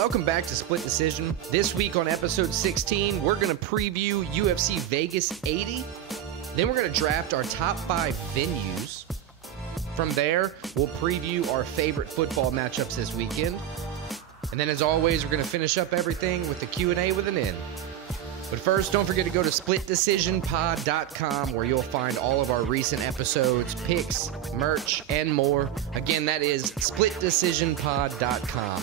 Welcome back to Split Decision. This week on episode 16, we're going to preview UFC Vegas 80. Then we're going to draft our top 5 venues. From there, we'll preview our favorite football matchups this weekend. And then as always, we're going to finish up everything with the Q&A with an N. But first, don't forget to go to splitdecisionpod.com where you'll find all of our recent episodes, picks, merch, and more. Again, that is splitdecisionpod.com.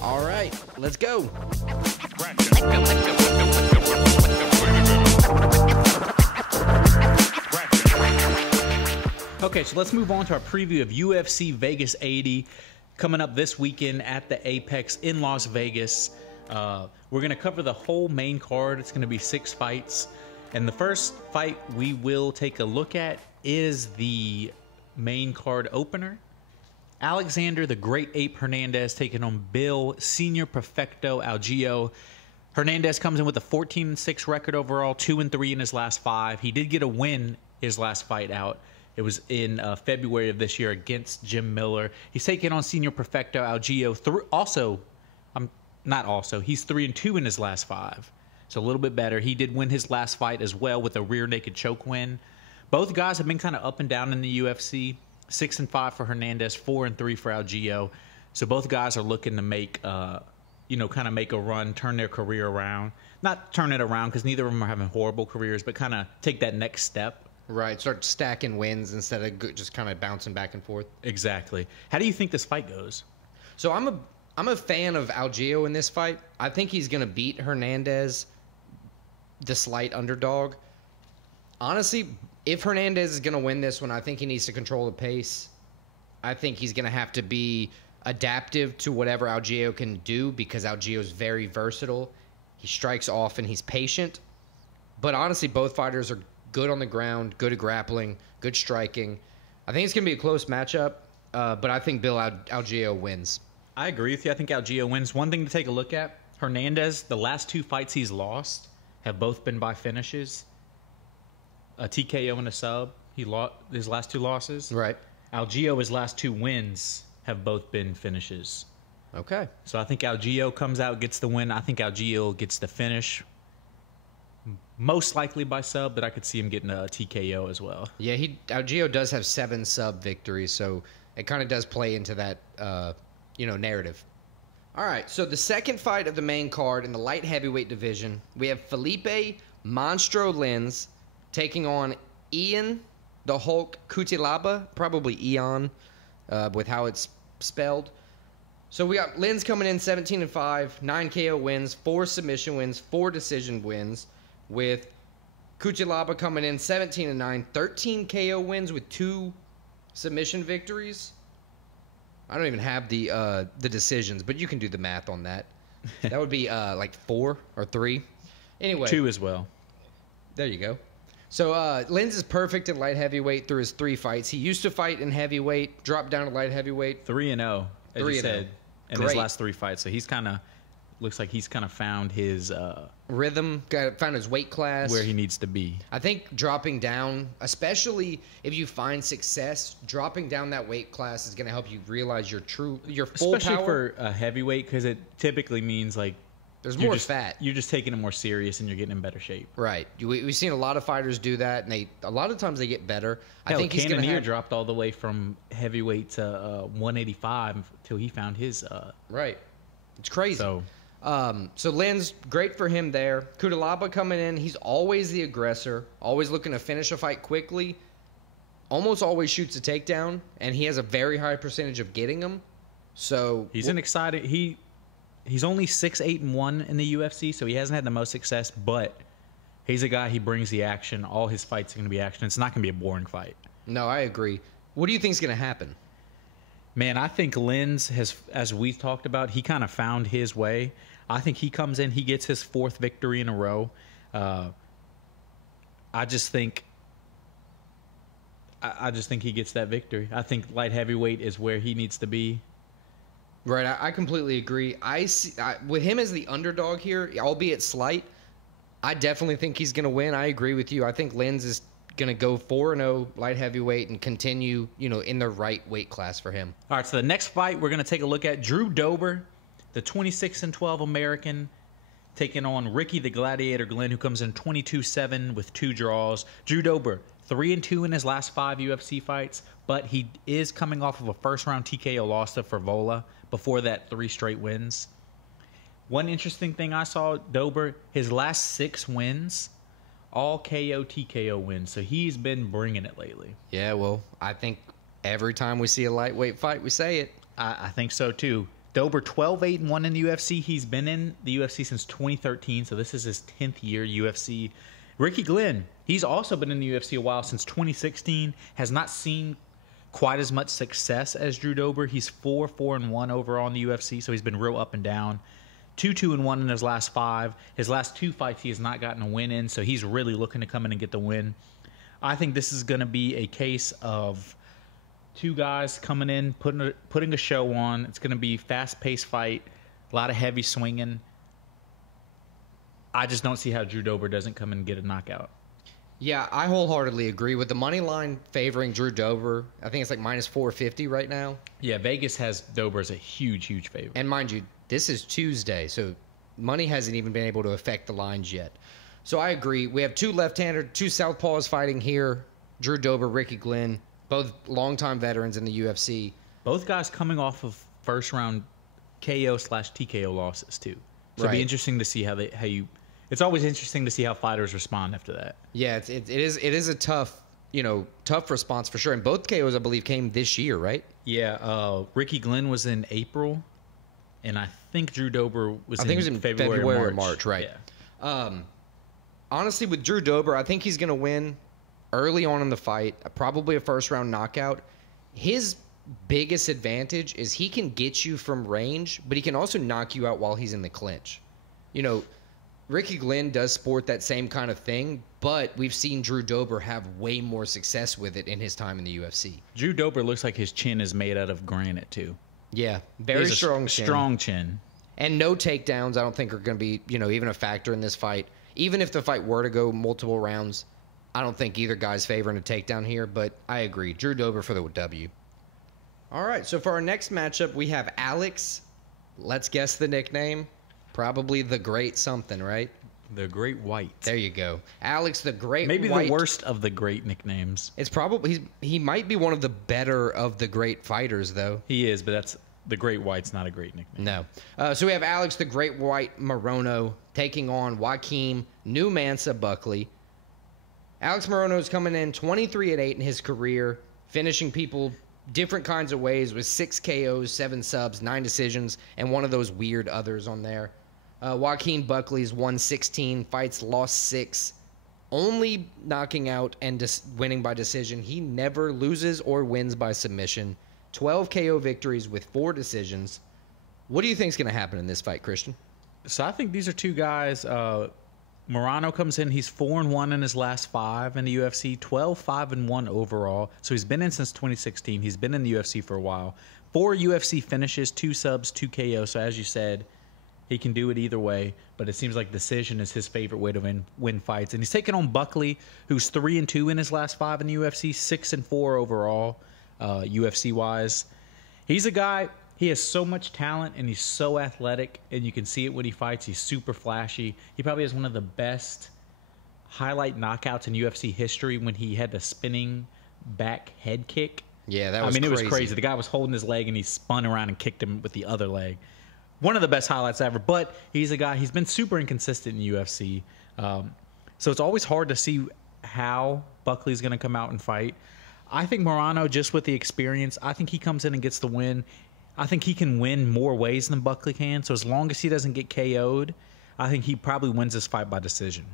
All right, let's go. Okay, so let's move on to our preview of UFC Vegas 80 coming up this weekend at the Apex in Las Vegas. We're going to cover the whole main card. It's going to be 6 fights. And the first fight we will take a look at is the main card opener. Alexander the Great Ape Hernandez taking on Bill Senior Perfecto Algeo. Hernandez comes in with a 14-6 record overall, 2-3 in his last 5. He did get a win his last fight out. It was in February of this year against Jim Miller. He's taking on Senior Perfecto Algeo. He's 3-2 in his last 5. So a little bit better. He did win his last fight as well with a rear naked choke win. Both guys have been kind of up and down in the UFC. 6-5 for Hernandez, 4-3 for Algeo. So both guys are looking to make, kind of make a run, turn their career around. Not turn it around because neither of them are having horrible careers, but kind of take that next step. Right, start stacking wins instead of just kind of bouncing back and forth. Exactly. How do you think this fight goes? So I'm a fan of Algeo in this fight. I think he's going to beat Hernandez, the slight underdog. Honestly, if Hernandez is going to win this one, I think he needs to control the pace. I think he's going to have to be adaptive to whatever Algeo can do because Algeo is very versatile. He strikes often. He's patient. But honestly, both fighters are good on the ground, good at grappling, good striking. I think it's going to be a close matchup, but I think Bill Algeo wins. I agree with you. I think Algeo wins. One thing to take a look at, Hernandez, the last 2 fights he's lost have both been by finishes. A TKO and a sub. He lost his last 2 losses. Right. Algeo, his last 2 wins have both been finishes. Okay. So I think Algeo comes out, gets the win. I think Algeo gets the finish. Most likely by sub, but I could see him getting a TKO as well. Yeah, Algeo does have 7 sub victories, so it kind of does play into that, narrative. All right, so the second fight of the main card in the light heavyweight division, we have Felipe Monstro Lins taking on Ian the Hulk Cutelaba, probably Ian, with how it's spelled. So we got Lins coming in 17-5, 9 KO wins, 4 submission wins, 4 decision wins, with Cutelaba coming in 17-9, 13 KO wins with 2 submission victories. I don't even have the decisions, but you can do the math on that. That would be like 4 or 3. Anyway, 2 as well. There you go. So Lins is perfect in light heavyweight through his 3 fights. He used to fight in heavyweight, dropped down to light heavyweight. 3-0, as you said, in Great. his last 3 fights. So he's kind of looks like he's kind of found his rhythm, found his weight class where he needs to be. I think dropping down, especially if you find success, dropping down that weight class is going to help you realize your full especially power. for a heavyweight, because it typically means like there's more fat. You're just taking it more serious and you're getting in better shape. Right. We've seen a lot of fighters do that, and a lot of times they get better. Hell, I think he's Cannonier dropped all the way from heavyweight to 185 until he found his. Right. It's crazy. So Lins, great for him there. Cutelaba coming in. He's always the aggressor, always looking to finish a fight quickly, almost always shoots a takedown, and he has a very high percentage of getting them. So he's an exciting. He's only 6-8-1 in the UFC, so he hasn't had the most success, but he's a guy, he brings the action. All his fights are going to be action. It's not going to be a boring fight. No, I agree. What do you think is going to happen? Man, I think Lins has, as we've talked about, he kind of found his way. I think he comes in, he gets his 4th victory in a row. I just think he gets that victory. I think light heavyweight is where he needs to be. Right, I completely agree. With him as the underdog here, albeit slight, I definitely think he's going to win. I agree with you. I think Lins is going to go 4-0 light heavyweight and continue, in the right weight class for him. All right, so the next fight we're going to take a look at, Drew Dober the 26-12 American, taking on Ricky the Gladiator Glenn, who comes in 22-7 with 2 draws. Drew Dober, 3-2 in his last 5 UFC fights, but he is coming off of a first-round TKO loss to Favola. Before that, 3 straight wins. One interesting thing I saw, Dober, his last 6 wins, all KO, TKO wins. So he's been bringing it lately. Yeah, well, I think every time we see a lightweight fight, we say it. I think so, too. Dober, 12-8-1 in the UFC. He's been in the UFC since 2013, so this is his 10th year UFC. Ricky Glenn, he's also been in the UFC a while, since 2016. Has not seen quite as much success as Drew Dober. He's 4-4-1 overall in the UFC, so he's been real up and down. 2-2-1 in his last 5. His last 2 fights he has not gotten a win in, so he's really looking to come in and get the win. I think this is going to be a case of 2 guys coming in, putting a show on. It's going to be fast-paced fight, a lot of heavy swinging. I just don't see how Drew Dober doesn't come in and get a knockout. Yeah, I wholeheartedly agree with the money line favoring Drew Dober. I think it's like minus 450 right now. Yeah, Vegas has Dober as a huge, huge favorite. And mind you, this is Tuesday, so money hasn't even been able to affect the lines yet. So I agree. We have 2 left-hander, 2 southpaws fighting here. Drew Dober, Ricky Glenn, both longtime veterans in the UFC. Both guys coming off of first-round KO/TKO losses, too. So it'll be interesting to see how you... It's always interesting to see how fighters respond after that. Yeah, it is a tough response for sure. And both KOs, I believe, came this year, right? Yeah, Ricky Glenn was in April, and I think Drew Dober was in February or March, right? Yeah. Honestly, with Drew Dober, I think he's going to win early on in the fight, probably a first-round knockout. His biggest advantage is he can get you from range, but he can also knock you out while he's in the clinch. You know, Ricky Glenn does sport that same kind of thing, but we've seen Drew Dober have way more success with it in his time in the UFC. Drew Dober looks like his chin is made out of granite, too. Yeah, very strong chin. Strong chin. And no takedowns, I don't think, are going to be, even a factor in this fight. Even if the fight were to go multiple rounds, I don't think either guy's favoring a takedown here, but I agree. Drew Dober for the W. All right, so for our next matchup, we have Alex. Let's guess the nickname. Probably the Great something, right? The Great White. There you go. Alex the Great Maybe White. The worst of the great nicknames. It's probably... He might be one of the better of the great fighters, though. He is, but that's... The Great White's not a great nickname. No. So we have Alex the Great White Morono taking on Joaquim New Mansa Buckley. Alex Morono's coming in 23-8 in his career, finishing people different kinds of ways with 6 KOs, 7 subs, 9 decisions, and one of those weird others on there. Joaquim Buckley's won 16 fights, lost 6, only knocking out and winning by decision. He never loses or wins by submission. 12 KO victories with 4 decisions. What do you think is going to happen in this fight, Christian? So I think these are 2 guys. Morano comes in. He's 4-1 in his last 5 in the UFC. 12-5-1 overall. So he's been in since 2016. He's been in the UFC for a while. 4 UFC finishes, 2 subs, 2 KO. So as you said, he can do it either way. But it seems like decision is his favorite way to win fights. And he's taking on Buckley, who's 3-2 in his last 5 in the UFC. 6-4 overall. UFC-wise. He's a guy, he has so much talent, and he's so athletic, and you can see it when he fights. He's super flashy. He probably has one of the best highlight knockouts in UFC history when he had the spinning back head kick. Yeah, that was crazy. It was crazy. The guy was holding his leg, and he spun around and kicked him with the other leg. One of the best highlights ever, but he's a guy, he's been super inconsistent in UFC. So it's always hard to see how Buckley's going to come out and fight. I think Morano, just with the experience, I think he comes in and gets the win. I think he can win more ways than Buckley can. So as long as he doesn't get KO'd, I think he probably wins this fight by decision.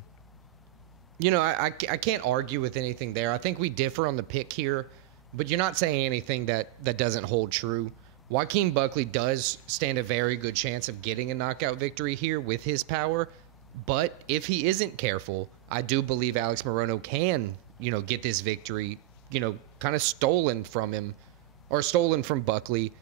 I can't argue with anything there. I think we differ on the pick here, but you're not saying anything that doesn't hold true. Joaquim Buckley does stand a very good chance of getting a knockout victory here with his power, but if he isn't careful, I do believe Alex Morono can, get this victory, kind of stolen from him or stolen from Buckley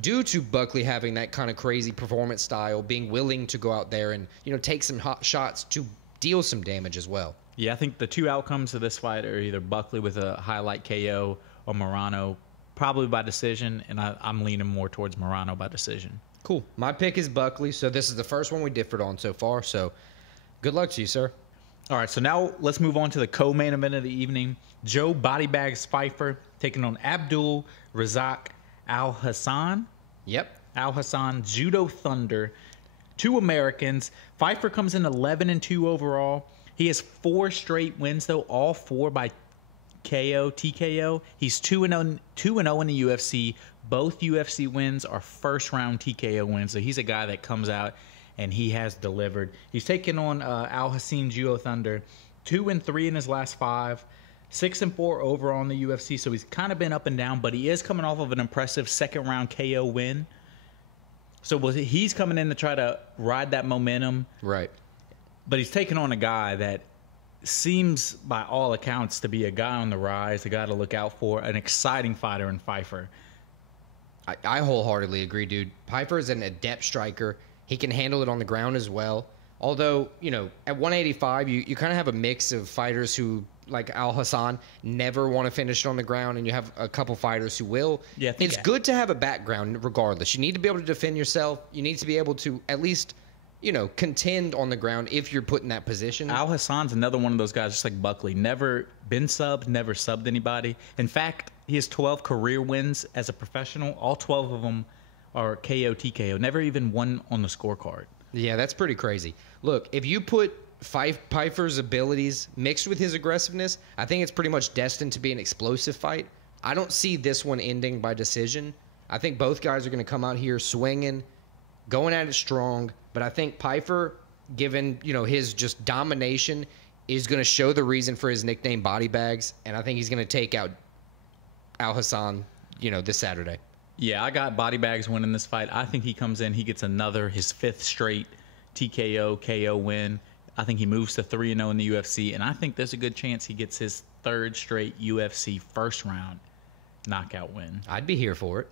due to Buckley having that kind of crazy performance style, being willing to go out there and, take some hot shots to deal some damage as well. Yeah, I think the 2 outcomes of this fight are either Buckley with a highlight KO or Morano probably by decision, and I'm leaning more towards Morano by decision. Cool. My pick is Buckley, so this is the first one we differed on so far. So good luck to you, sir. All right, so now let's move on to the co-main event of the evening. Joe Bodybags Pfeiffer taking on Abdul Razak Al Hassan. Yep. Al Hassan, Judo Thunder. 2 Americans. Pfeiffer comes in 11-2 overall. He has 4 straight wins, though, all 4 by TKO. He's 2-0 in the UFC. Both UFC wins are first-round TKO wins, so he's a guy that comes out and he has delivered. He's taken on Al Hassan Judo Thunder, 2-3 in his last 5, 6-4 overall in the UFC, so he's kind of been up and down, but he is coming off of an impressive second-round KO win. So he's coming in to try to ride that momentum. Right. But he's taking on a guy that seems, by all accounts, to be a guy on the rise, a guy to look out for, an exciting fighter in Pfeiffer. I wholeheartedly agree, dude. Pfeiffer is an adept striker. He can handle it on the ground as well. Although, you know, at 185, you kind of have a mix of fighters who, like Al Hassan, never want to finish it on the ground, and you have a couple fighters who will. Yeah, it's good to have a background regardless. You need to be able to defend yourself. You need to be able to at least, you know, contend on the ground if you're put in that position. Al Hassan's another one of those guys, just like Buckley. Never been subbed, never subbed anybody. In fact, he has 12 career wins as a professional. All 12 of them are KO, TKO. Never even won on the scorecard. Yeah, that's pretty crazy. Look, if you put Pfeiffer's abilities mixed with his aggressiveness, I think it's pretty much destined to be an explosive fight. I don't see this one ending by decision. I think both guys are going to come out here swinging, going at it strong. But I think Pfeiffer, given, you know, his just domination, is going to show the reason for his nickname Body Bags, and I think he's going to take out Al Hassan, you know, this Saturday. Yeah, I got Body Bags winning this fight. I think he comes in, he gets his 5th straight TKO, KO win. I think he moves to 3-0 in the UFC, and I think there's a good chance he gets his 3rd straight UFC first-round knockout win. I'd be here for it.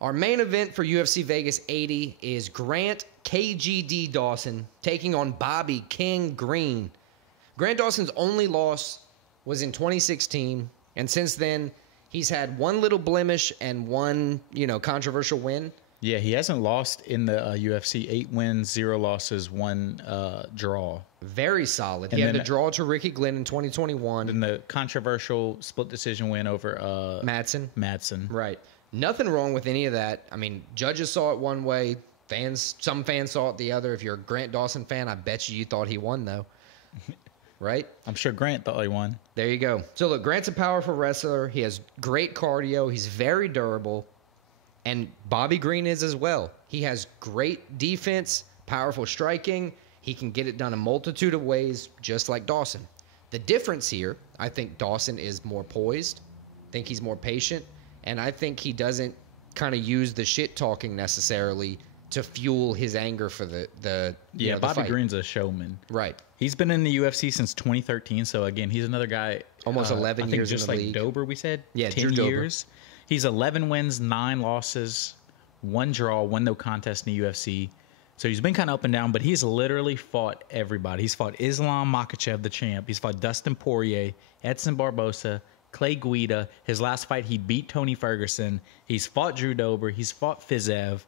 Our main event for UFC Vegas 80 is Grant KGD Dawson taking on Bobby King Green. Grant Dawson's only loss was in 2016, and since then, he's had one little blemish and one, you know, controversial win. Yeah, he hasn't lost in the UFC. 8 wins, 0 losses, 1 draw. Very solid. And he had the draw to Ricky Glenn in 2021. And the controversial split decision win over Madsen. Right. Nothing wrong with any of that. I mean, judges saw it one way. Some fans saw it the other. If you're a Grant Dawson fan, I bet you thought he won, though. Right? I'm sure Grant thought he won. There you go. So, look, Grant's a powerful wrestler. He has great cardio. He's very durable. And Bobby Green is as well. He has great defense, powerful striking. He can get it done a multitude of ways, just like Dawson. The difference here, I think Dawson is more poised. I think he's more patient. And I think he doesn't kind of use the shit-talking necessarily to fuel his anger for the Bobby fight. Green's a showman. Right. He's been in the UFC since 2013, so again, he's another guy. Almost 11 years in the league. Just like Dober, we said? Yeah, 10 Drew years. He's 11 wins, 9 losses, 1 draw, 1 no contest in the UFC. So he's been kind of up and down, but he's literally fought everybody. He's fought Islam Makhachev, the champ. He's fought Dustin Poirier, Edson Barbosa, Clay Guida. His last fight, he beat Tony Ferguson. He's fought Drew Dober. He's fought Fiziev.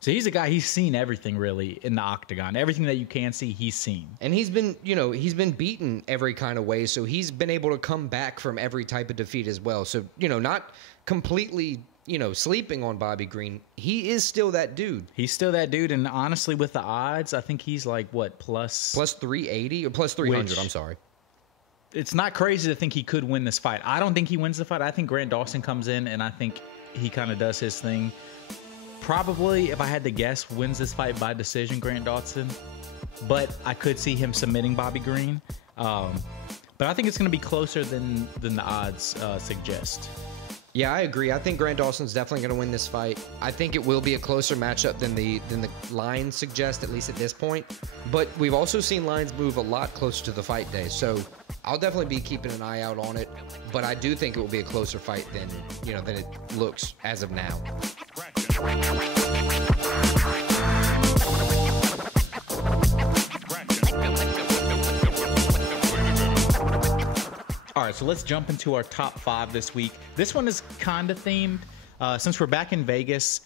So he's a guy, he's seen everything really in the octagon. Everything that you can see, he's seen. And he's been, he's been beaten every kind of way, so he's been able to come back from every type of defeat as well. So, not completely, sleeping on Bobby Green. He is still that dude. He's still that dude, and honestly, with the odds, I think he's like, what, plus 380 or plus 300, I'm sorry. It's not crazy to think he could win this fight. I don't think he wins the fight. I think Grant Dawson comes in, and I think he kind of does his thing. Probably, if I had to guess, wins this fight by decision, Grant Dawson. But I could see him submitting Bobby Green. But I think it's going to be closer than the odds suggest. Yeah, I agree. I think Grant Dawson's definitely going to win this fight. I think it will be a closer matchup than the lines suggest, at least at this point. But we've also seen lines move a lot closer to the fight day. So I'll definitely be keeping an eye out on it. But I do think it will be a closer fight than it looks as of now. All right, so let's jump into our top 5 this week. This one is kind of themed. Since we're back in Vegas,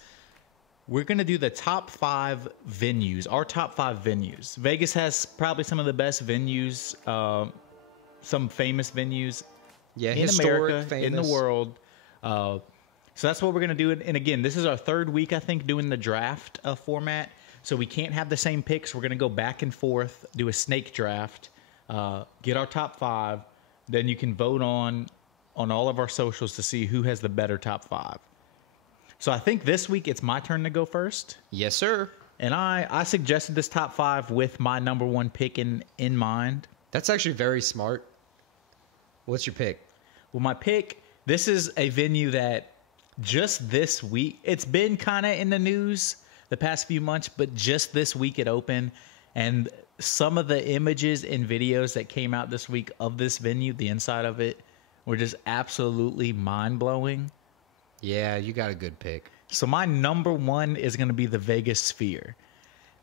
We're going to do the top 5 venues, our top 5 venues. Vegas has probably some of the best venues, some famous venues in America, in the world. So that's what we're going to do. And again, this is our 3rd week, I think, doing the draft format. So we can't have the same picks. We're going to go back and forth, do a snake draft, get our top 5. Then you can vote on all of our socials to see who has the better top 5. So I think this week it's my turn to go first. Yes, sir. And I suggested this top 5 with my number 1 pick in mind. That's actually very smart. What's your pick? Well, my pick, this is a venue that just this week, it's been kind of in the news the past few months, but just this week it opened. And some of the images and videos that came out this week of this venue, the inside of it, were just absolutely mind-blowing. Yeah, you got a good pick. So my number 1 is going to be the Vegas Sphere.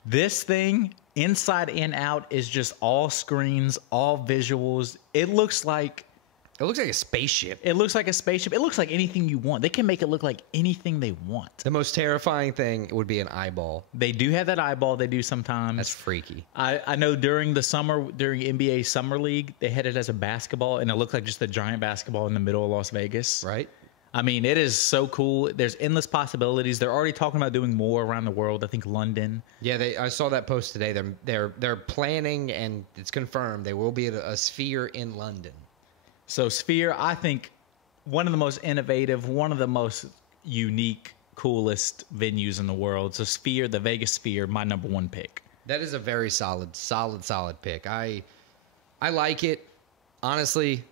This thing, inside and out, is just all screens, all visuals. It looks like a spaceship. It looks like a spaceship. It looks like anything you want. They can make it look like anything they want. The most terrifying thing would be an eyeball. They do have that eyeball. They do sometimes. That's freaky. I know during the summer, during NBA Summer League, they had it as a basketball, and it looked like just a giant basketball in the middle of Las Vegas. Right. I mean, it is so cool. There's endless possibilities. They're already talking about doing more around the world. I think London. Yeah, I saw that post today. They're planning, and it's confirmed there will be a Sphere in London. So Sphere, I think, one of the most innovative, one of the most unique, coolest venues in the world. So Sphere, the Vegas Sphere, my number 1 pick. That is a very solid pick. I like it. Honestly,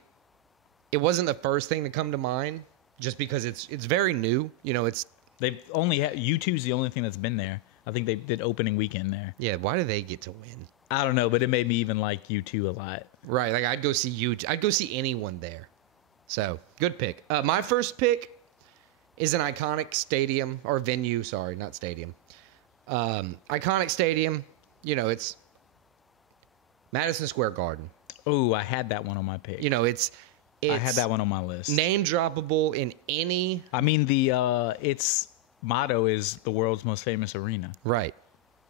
it wasn't the first thing to come to mind. Just because it's very new, you know, they've only had U2's the only thing that's been there. I think they did opening weekend there. Yeah, why do they get to win? I don't know, but it made me even like U2 a lot. Right, like I'd go see anyone there. So good pick. My first pick is an iconic stadium or venue. Sorry, not stadium. Iconic stadium. You know, it's Madison Square Garden. Oh, I had that one on my pick. You know, I had that one on my list. Name droppable in any. I mean, its motto is the world's most famous arena. Right.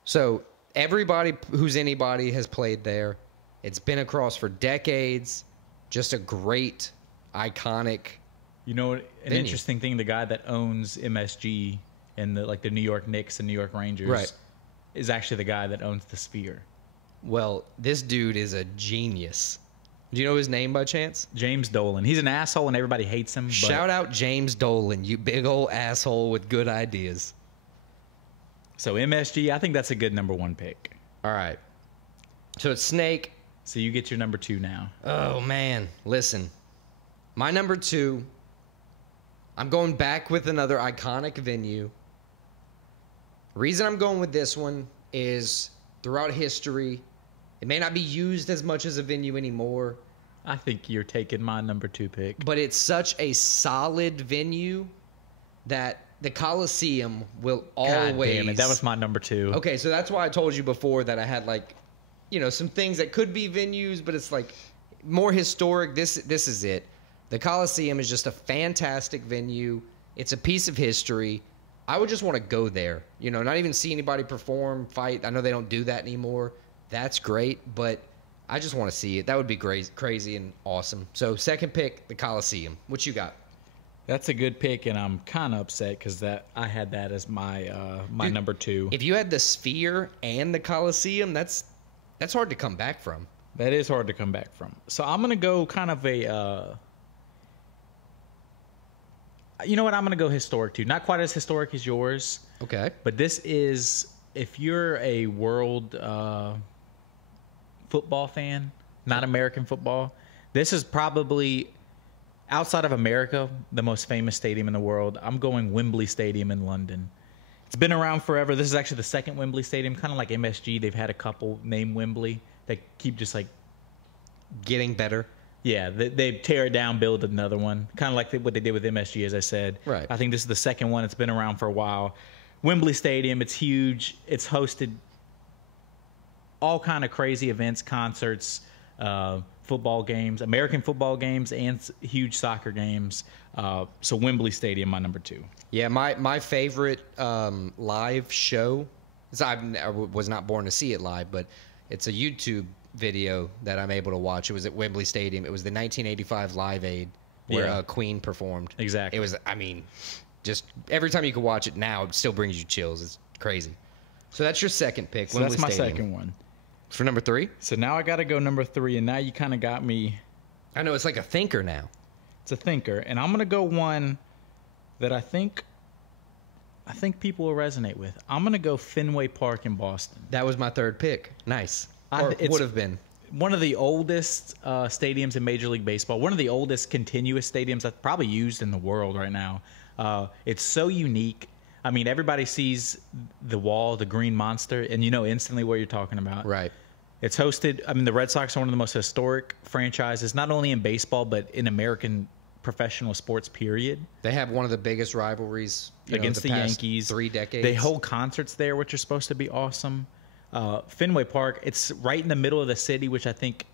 So everybody who's anybody has played there. It's been across for decades. Just a great, iconic. You know, an venue. Interesting thing: the guy that owns MSG and the New York Knicks and New York Rangers, right, is actually the guy that owns the Sphere. Well, this dude is a genius. Do you know his name by chance? James Dolan. He's an asshole and everybody hates him. But shout out James Dolan, you big old asshole with good ideas. So MSG, I think that's a good number 1 pick. All right. So it's Snake. So you get your number 2 now. Oh, man. Listen. My number 2, I'm going back with another iconic venue. Reason I'm going with this one is throughout history, it may not be used as much as a venue anymore. I think you're taking my number 2 pick. But it's such a solid venue that the Coliseum will always... God damn it, that was my number 2. Okay, so that's why I told you before that I had, like, you know, some things that could be venues, but it's, like, more historic. This is it. The Coliseum is just a fantastic venue. It's a piece of history. I would just want to go there. You know, not even see anybody perform, fight. I know they don't do that anymore. That's great, but I just want to see it. That would be great, crazy and awesome. So second pick, the Coliseum. What you got? That's a good pick, and I'm kind of upset because I had that as my my number 2. If you had the Sphere and the Coliseum, that's hard to come back from. That is hard to come back from. So I'm gonna go kind of a. You know what? I'm gonna go historic too. Not quite as historic as yours. Okay. But this is, if you're a world football fan, not American football, this is probably, outside of America, the most famous stadium in the world. I'm going Wembley Stadium in London. It's been around forever. This is actually the second Wembley Stadium, kind of like MSG. They've had a couple named Wembley that keep just like getting better. Yeah, they tear it down, build another one, kind of like what they did with MSG, as I said. Right. I think this is the second one. It's been around for a while. Wembley Stadium, it's huge. It's hosted all kind of crazy events, concerts, football games, American football games, and huge soccer games. So Wembley Stadium, my number 2. Yeah, my favorite live show. I was not born to see it live, but it's a YouTube video that I'm able to watch. It was at Wembley Stadium. It was the 1985 Live Aid where Queen performed. Exactly. It was, just every time you can watch it now, it still brings you chills. It's crazy. So that's your second pick. So Wembley that's my Stadium. second one. For number 3? So now I got to go number 3, and now you kind of got me. I know, it's like a thinker now. It's a thinker, and I'm going to go one that I think people will resonate with. I'm going to go Fenway Park in Boston. That was my third pick. Nice. Or it would have been. One of the oldest stadiums in Major League Baseball. One of the oldest continuous stadiums that's probably used in the world right now. It's so unique. I mean, everybody sees the wall, the green monster, and you know instantly what you're talking about. Right. It's hosted. I mean, the Red Sox are one of the most historic franchises, not only in baseball, but in American professional sports, period. They have one of the biggest rivalries against the past Yankees. 3 decades. They hold concerts there, which are supposed to be awesome. Fenway Park, it's right in the middle of the city, which I think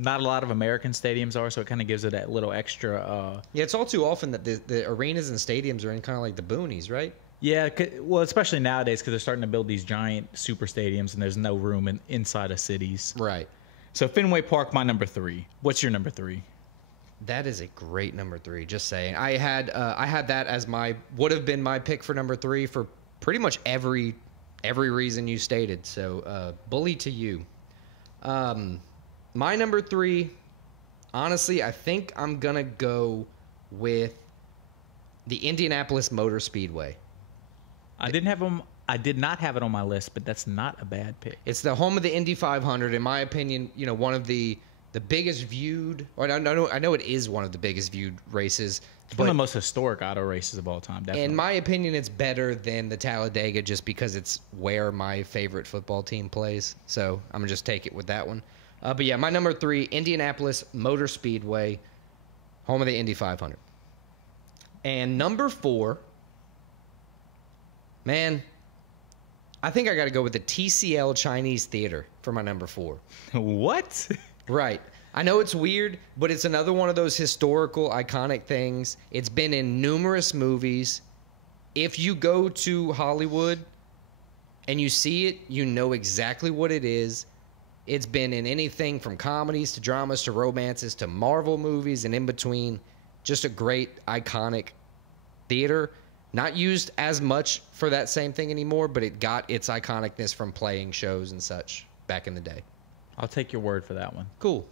not a lot of American stadiums are, so it kind of gives it that little extra. Yeah, it's all too often that the arenas and stadiums are in kind of like the boonies, right? Yeah, well, especially nowadays because they're starting to build these giant super stadiums and there's no room inside of cities. Right. So Fenway Park, my number 3. What's your number 3? That is a great number 3. Just saying, I had that as would have been my pick for number 3 for pretty much every reason you stated. So bully to you. My number 3, honestly, I think I'm gonna go with the Indianapolis Motor Speedway. I did not have it on my list, but that's not a bad pick. It's the home of the Indy 500, in my opinion. One of the biggest viewed, or I know it is one of the biggest viewed races. It's one of the most historic auto races of all time. Definitely. In my opinion, it's better than the Talladega just because it's where my favorite football team plays. So I'm gonna just take it with that one. But yeah, my number 3, Indianapolis Motor Speedway, home of the Indy 500. And number 4, man, I think I got to go with the TCL Chinese Theater for my number 4. What? Right. I know it's weird, but it's another one of those historical, iconic things. It's been in numerous movies. If you go to Hollywood and you see it, you know exactly what it is. It's been in anything from comedies to dramas to romances to Marvel movies and in between. Just a great, iconic theater. Not used as much for that same thing anymore, but it got its iconicness from playing shows and such back in the day. I'll take your word for that one. Cool.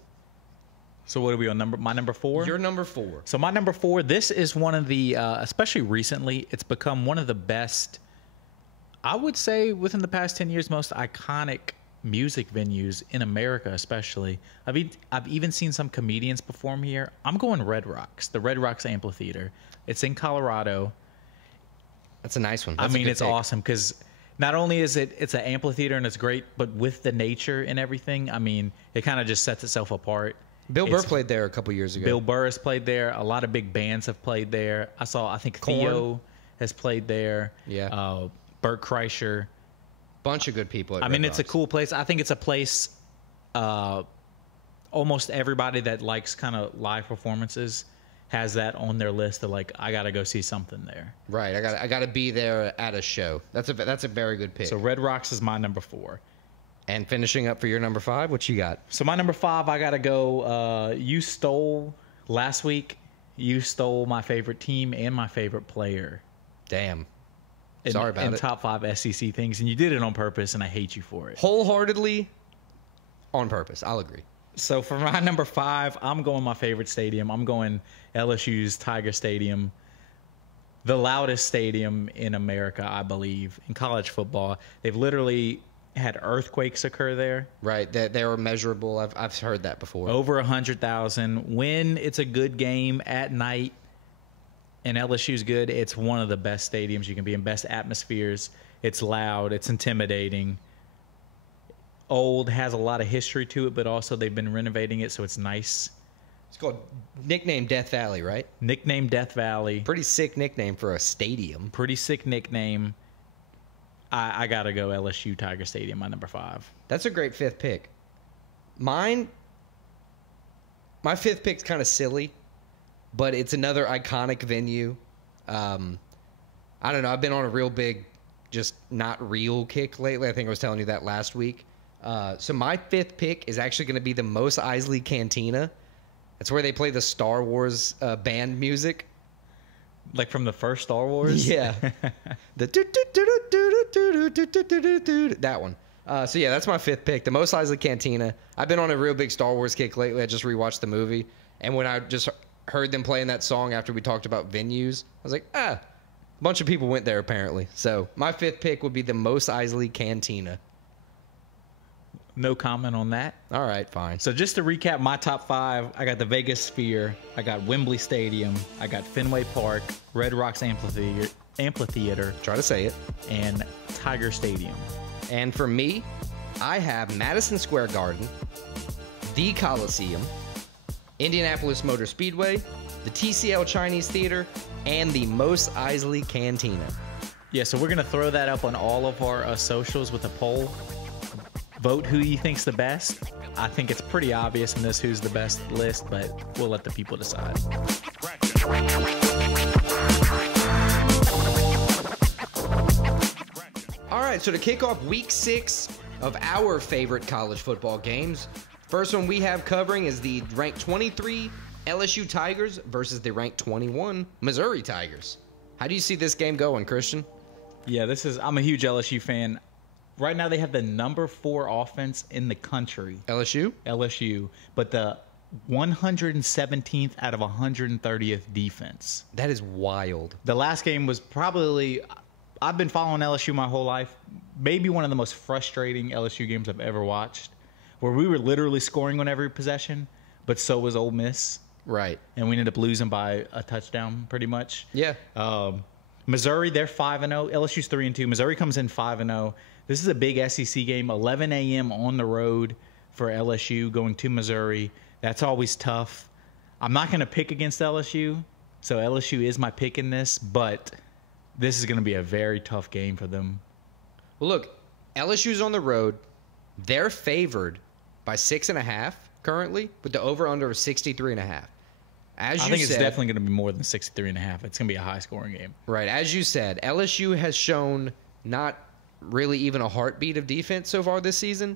So what are we on my number 4? Your number 4. So my number 4, this is one of the, especially recently, it's become one of the best, I would say within the past 10 years, most iconic music venues in America, especially. I've even seen some comedians perform here. I'm going Red Rocks, the Red Rocks Amphitheater. It's in Colorado. That's a nice one. It's awesome because not only is it's an amphitheater and it's great, but with the nature and everything, it kind of just sets itself apart. Bill Burr played there a couple years ago. Bill Burr has played there. A lot of big bands have played there. I think Theo has played there. Yeah. Bert Kreischer. Bunch of good people. It's a cool place. I think it's a place almost everybody that likes kind of live performances has that on their list of like, I got to go see something there. Right. I got to be there at a show. That's a very good pick. So Red Rocks is my number 4. And finishing up for your number 5, what you got? So my number 5, I got to go, last week, you stole my favorite team and my favorite player. Damn. Sorry about it. In top 5 SEC things, and you did it on purpose, and I hate you for it. Wholeheartedly on purpose. I'll agree. So for my number 5, I'm going my favorite stadium. I'm going LSU's Tiger Stadium, the loudest stadium in America, I believe, in college football. They've literally had earthquakes occur there. Right. They were measurable. I've heard that before. Over 100,000. When it's a good game at night and LSU's good, it's one of the best stadiums you can be in, best atmospheres. It's loud. It's intimidating. Old, has a lot of history to it, but also they've been renovating it, so it's nice. It's called nickname Death Valley, right? Nickname Death Valley. Pretty sick nickname for a stadium. Pretty sick nickname. I got to go LSU Tiger Stadium, my number 5. That's a great 5th pick. Mine, my fifth pick's kind of silly, but it's another iconic venue. I don't know. I've been on a real big, just not real kick lately. I think I was telling you that last week. So my fifth pick is actually going to be the Mos Eisley Cantina. That's where they play the Star Wars band music. Like from the first Star Wars? Yeah. The that one. So yeah, that's my fifth pick, the Mos Eisley Cantina. I've been on a real big Star Wars kick lately. I just rewatched the movie, and when I just heard them playing that song after we talked about venues, I was like, a bunch of people went there apparently. So my fifth pick would be the Mos Eisley Cantina. No comment on that. All right, fine. So just to recap my top 5, I got the Vegas Sphere, I got Wembley Stadium, I got Fenway Park, Red Rocks Amphitheater, Try to say it. and Tiger Stadium. And for me, I have Madison Square Garden, the Coliseum, Indianapolis Motor Speedway, the TCL Chinese Theater, and the Mos Eisley Cantina. Yeah, so we're going to throw that up on all of our socials with a poll. Vote who you think's the best. I think it's pretty obvious in this who's the best list, but we'll let the people decide. All right, so to kick off week 6 of our favorite college football games, first one we have covering is the ranked 23 LSU Tigers versus the ranked 21 Missouri Tigers. How do you see this game going, Christian? Yeah, I'm a huge LSU fan. Right now they have the number 4 offense in the country. LSU, but the 117th out of 130th defense. That is wild. The last game was probably, I've been following LSU my whole life, maybe one of the most frustrating LSU games I've ever watched, where we were literally scoring on every possession, but so was Ole Miss. Right. And we ended up losing by a touchdown pretty much. Yeah. Missouri, they're 5-0. LSU's 3-2. Missouri comes in 5-0. This is a big SEC game, 11 a.m. on the road for LSU going to Missouri. That's always tough. I'm not going to pick against LSU, so LSU is my pick in this, but this is going to be a very tough game for them. Well, look, LSU's on the road. They're favored by 6.5 currently, with the over-under of 63.5. I think it's definitely going to be more than 63.5. It's going to be a high-scoring game. Right. As you said, LSU has shown not really even a heartbeat of defense so far this season,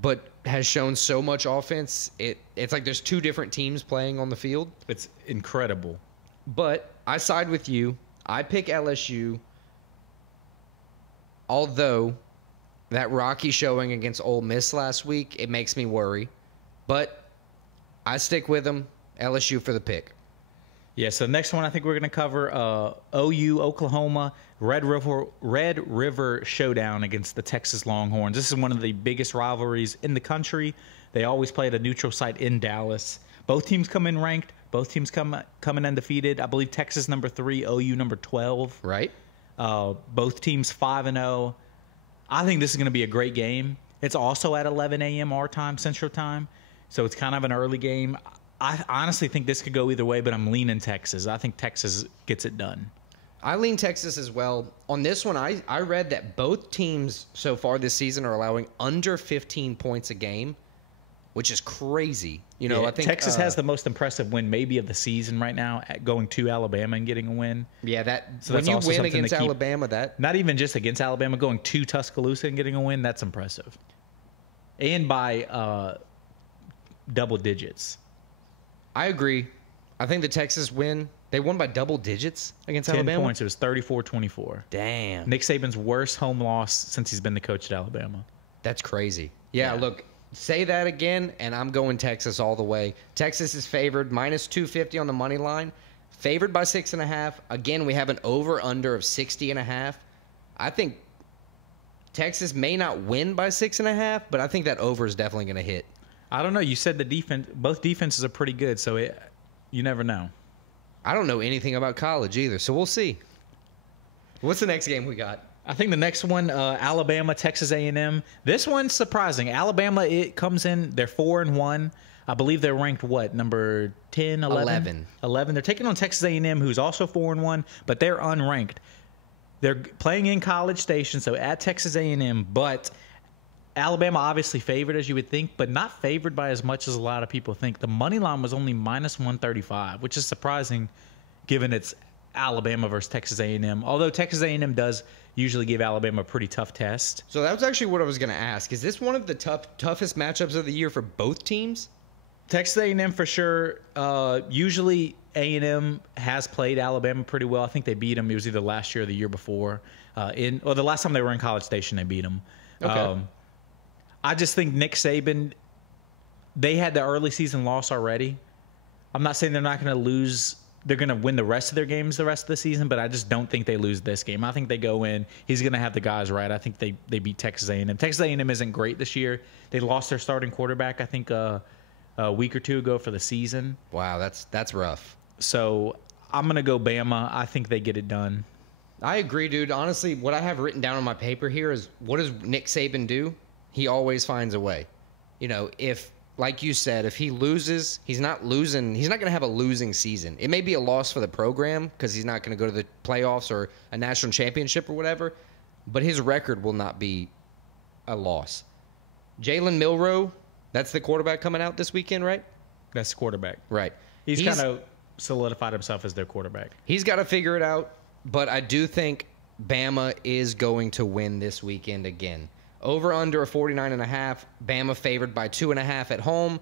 but has shown so much offense. It's like there's 2 different teams playing on the field. It's incredible. But I side with you. I pick LSU, although that rocky showing against Ole Miss last week, it makes me worry. But I stick with them. LSU for the pick. Yeah, so the next one I think we're going to cover OU, Oklahoma, Red River Showdown against the Texas Longhorns. This is one of the biggest rivalries in the country. They always play at a neutral site in Dallas. Both teams come in ranked. Both teams come in undefeated. I believe Texas number 3, OU number 12. Right. Both teams 5-0. I think this is going to be a great game. It's also at 11 a.m. our time, Central Time, so it's kind of an early game. I honestly think this could go either way, but I'm leaning Texas. I think Texas gets it done. I lean Texas as well. On this one, I read that both teams so far this season are allowing under 15 points a game, which is crazy. I think Texas has the most impressive win maybe of the season right now, at going to Alabama and getting a win. Yeah, So when that's you also win something to against keep- Alabama, that Not even just against Alabama, going to Tuscaloosa and getting a win, that's impressive. And by double digits. I agree. I think the Texas win, they won by double digits against 10 Alabama. points. It was 34-24. Damn. Nick Saban's worst home loss since he's been the coach at Alabama. That's crazy. Yeah, Yeah. look, say that again, and I'm going Texas all the way. Texas is favored minus 250 on the money line, favored by 6.5. Again, we have an over-under of 60.5. I think Texas may not win by 6.5, but I think that over is definitely going to hit. I don't know. You said the defense, both defenses are pretty good, so you never know. I don't know anything about college either, so we'll see. What's the next game we got? I think the next one, Alabama, Texas A&M. This one's surprising. Alabama, it comes in, they're 4-1. I believe they're ranked, what, number 10, 11? 11. They're taking on Texas A&M, who's also 4-1, but they're unranked. They're playing in College Station, so at Texas A&M, but Alabama obviously favored, as you would think, but not favored by as much as a lot of people think. The money line was only -135, which is surprising given it's Alabama versus Texas A&M. Although Texas A&M does usually give Alabama a pretty tough test. So that was actually what I was going to ask. Is this one of the toughest matchups of the year for both teams? Texas A&M for sure. Usually A&M has played Alabama pretty well. I think they beat them. It was either last year or the year before. Or the last time they were in College Station, they beat them. Okay. I just think Nick Saban, they had the early season loss already. I'm not saying they're not going to lose. They're going to win the rest of their games the rest of the season, but I just don't think they lose this game. I think they go in. He's going to have the guys right. I think they beat Texas A&M. Texas A&M isn't great this year. They lost their starting quarterback, I think, a week or two ago for the season. Wow, that's rough. So I'm going to go Bama. I think they get it done. I agree, dude. Honestly, what I have written down on my paper here is, what does Nick Saban do? He always finds a way. You know, if, like you said, if he loses, he's not losing. He's not going to have a losing season. It may be a loss for the program because he's not going to go to the playoffs or a national championship or whatever, but his record will not be a loss. Jalen Milroe, that's the quarterback coming out this weekend, right? That's the quarterback. Right. He's kind of solidified himself as their quarterback. He's got to figure it out, but I do think Bama is going to win this weekend again. Over under a 49.5. Bama favored by 2.5 at home.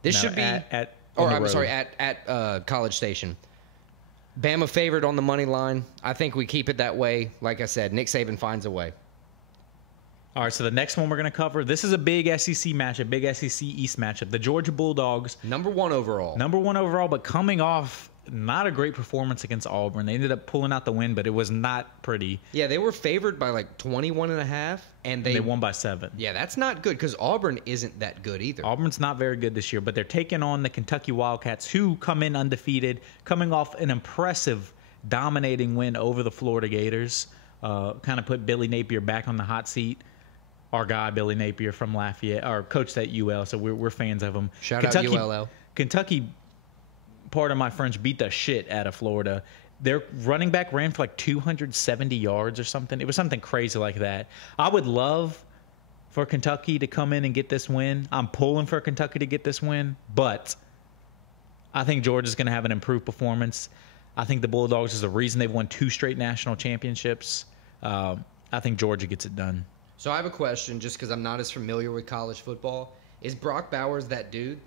This should be at College Station. Bama favored on the money line. I think we keep it that way. Like I said, Nick Saban finds a way. All right, so the next one we're going to cover, this is a big SEC matchup, big SEC East matchup. The Georgia Bulldogs. Number one overall, but coming off not a great performance against Auburn. They ended up pulling out the win, but it was not pretty. Yeah, they were favored by like 21.5, and they won by 7. Yeah, that's not good because Auburn isn't that good either. Auburn's not very good this year, but they're taking on the Kentucky Wildcats, who come in undefeated, coming off an impressive, dominating win over the Florida Gators. Kind of put Billy Napier back on the hot seat. Our guy, Billy Napier from Lafayette, our coach at UL, so we're fans of him. Shout out ULL. Kentucky, part of my French, beat the shit out of Florida. Their running back ran for like 270 yards or something. It was something crazy like that. I would love for Kentucky to come in and get this win. I'm pulling for Kentucky to get this win, but I think Georgia's going to have an improved performance. I think the Bulldogs is the reason they've won 2 straight national championships. I think Georgia gets it done. So I have a question, just because I'm not as familiar with college football. Is Brock Bowers that dude?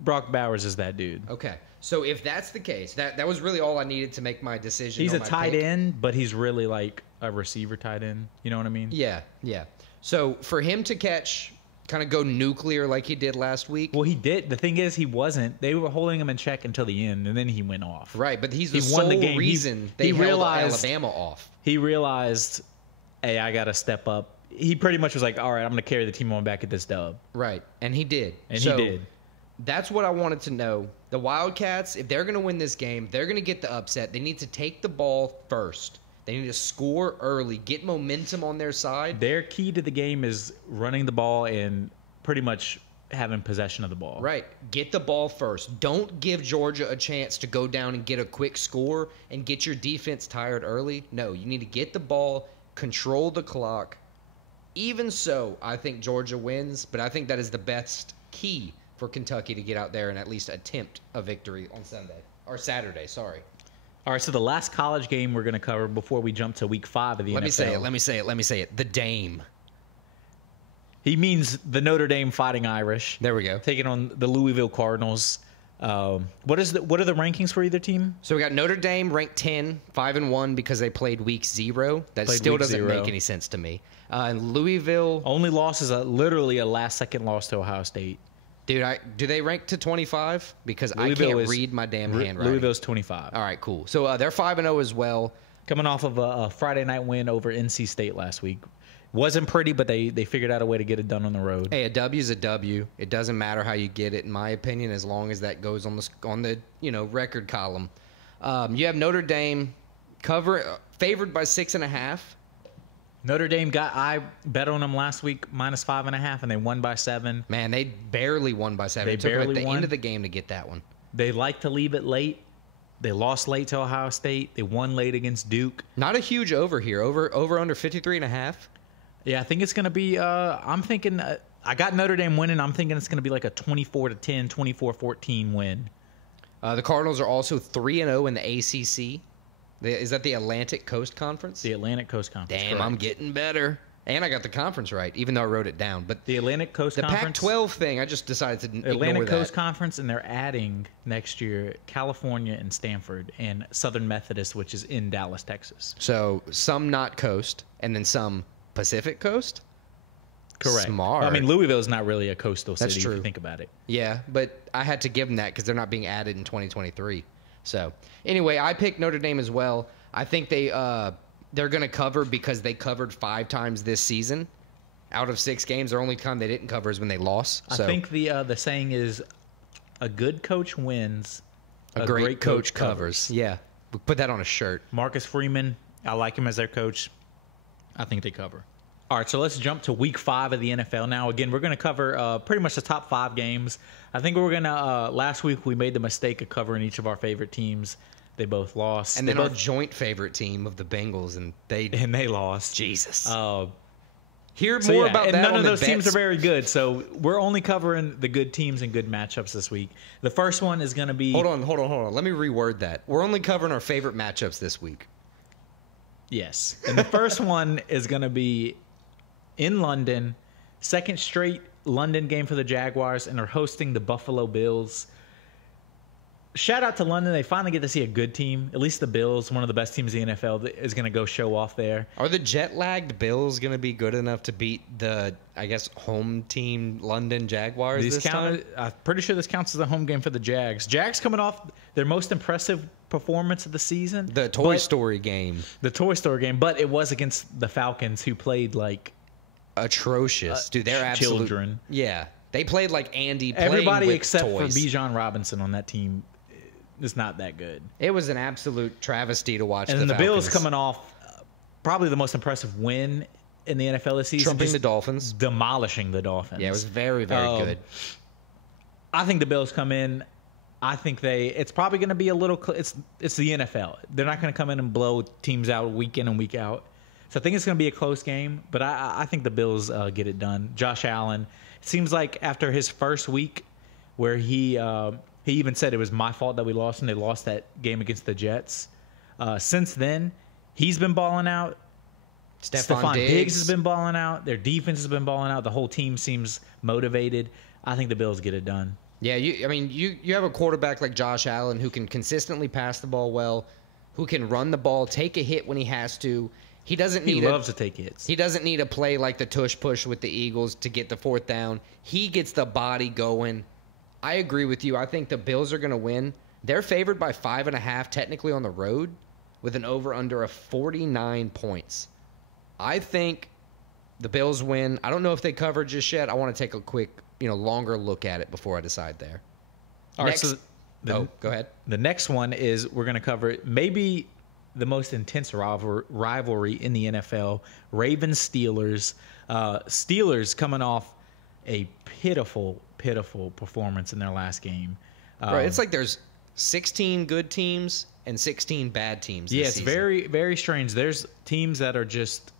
Brock Bowers is that dude. Okay. So if that's the case, that was really all I needed to make my decision. He's a tight end, but he's really like a receiver tight end. You know what I mean? Yeah, yeah. So for him to catch, kind of go nuclear like he did last week. Well, he did. The thing is, he wasn't. They were holding him in check until the end, and then he went off. Right, but he's the sole reason they held Alabama off. He realized, hey, I got to step up. He pretty much was like, all right, I'm going to carry the team on back at this dub. Right, and he did. And he did. That's what I wanted to know. The Wildcats, if they're going to win this game, they're going to get the upset. They need to take the ball first. They need to score early, get momentum on their side. Their key to the game is running the ball and pretty much having possession of the ball. Right. Get the ball first. Don't give Georgia a chance to go down and get a quick score and get your defense tired early. No, you need to get the ball, control the clock. Even so, I think Georgia wins, but I think that is the best key for Kentucky to get out there and at least attempt a victory on Saturday. All right, so the last college game we're going to cover before we jump to week 5 of the NFL. Let me say it. The Dame. He means the Notre Dame Fighting Irish. There we go. Taking on the Louisville Cardinals. What are the rankings for either team? So we got Notre Dame ranked 10, 5-1 because they played week 0. That still doesn't make any sense to me. And Louisville only loss is literally a last-second loss to Ohio State. Dude, do they rank to 25? Because Louisville I can't read my damn handwriting. Louisville's 25. All right, cool. So they're 5-0 as well. Coming off of a Friday night win over NC State last week. Wasn't pretty, but they figured out a way to get it done on the road. Hey, a W is a W. It doesn't matter how you get it, in my opinion, as long as that goes on the record column. You have Notre Dame favored by 6.5. Notre Dame I bet on them last week -5.5, and they won by 7. Man, they barely won by 7. It took them at the end of the game to get that one. They like to leave it late. They lost late to Ohio State. They won late against Duke. Not a huge over here. Over under 53.5. Yeah, I think it's going to be. I'm thinking. I got Notre Dame winning. I'm thinking it's going to be like a 24-10, 24-14 win. The Cardinals are also 3-0 in the ACC. Is that the Atlantic Coast Conference? The Atlantic Coast Conference. Damn, correct. I'm getting better. And I got the conference right, even though I wrote it down. But The Atlantic Coast Conference. The Pac-12 thing, I just decided to ignore Atlantic that. Coast Conference, and they're adding next year California and Stanford and Southern Methodist, which is in Dallas, Texas. So some not coast, and then some Pacific Coast? Correct. Smart. I mean, Louisville is not really a coastal That's city true. if you think about it. Yeah, but I had to give them that because they're not being added in 2023. So anyway, I picked Notre Dame as well. I think they're going to cover because they covered 5 times this season. Out of 6 games, the only time they didn't cover is when they lost. So I think the saying is, a good coach wins, a great coach covers. Yeah, we put that on a shirt. Marcus Freeman, I like him as their coach. I think they cover. All right, so let's jump to week 5 of the NFL now. Again, we're going to cover pretty much the top 5 games. I think we're going to, last week we made the mistake of covering each of our favorite teams. They both lost. And then our joint favorite team of the Bengals, and they lost. Jesus. Hear more about and that none on of the those teams bets. are very good, so we're only covering the good teams and good matchups this week. The first one is going to be... Hold on. Let me reword that. We're only covering our favorite matchups this week. Yes. And the first one is going to be in London, second straight London game for the Jaguars, and they're hosting the Buffalo Bills. Shout out to London. They finally get to see a good team. At least the Bills, one of the best teams in the NFL, is going to go show off there. Are the jet-lagged Bills going to be good enough to beat the, I guess, home team London Jaguars this time? I'm pretty sure this counts as a home game for the Jags. Jags coming off their most impressive performance of the season. The Toy Story game. The Toy Story game, but it was against the Falcons, who played like atrocious. Dude, they're absolute children. Yeah. They played like Andy playing Everybody with except toys. for Bijan Robinson on that team is not that good. It was an absolute travesty to watch. And then the Falcons. Bills coming off probably the most impressive win in the NFL this season. Trumping just the Dolphins. Demolishing the Dolphins. Yeah, it was very, very good. I think the Bills come in. I think it's probably going to be a little. It's the NFL. They're not going to come in and blow teams out week in and week out. So I think it's going to be a close game. But I think the Bills get it done. Josh Allen. It seems like after his first week, where he even said it was my fault that we lost, and they lost that game against the Jets. Since then, he's been balling out. Stephon Diggs has been balling out. Their defense has been balling out. The whole team seems motivated. I think the Bills get it done. Yeah, you have a quarterback like Josh Allen who can consistently pass the ball well, who can run the ball, take a hit when he has to. He loves to take hits. He doesn't need a play like the tush push with the Eagles to get the 4th down. He gets the body going. I agree with you. I think the Bills are going to win. They're favored by 5.5 technically on the road with an over-under of 49 points. I think the Bills win. I don't know if they cover just yet. I want to take a quick, longer look at it before I decide there. All right, so go ahead. The next one is we're going to cover maybe the most intense rivalry in the NFL, Ravens-Steelers. Steelers coming off a pitiful performance in their last game. Right, it's like there's 16 good teams and 16 bad teams this season. Very, very strange. There's teams that are just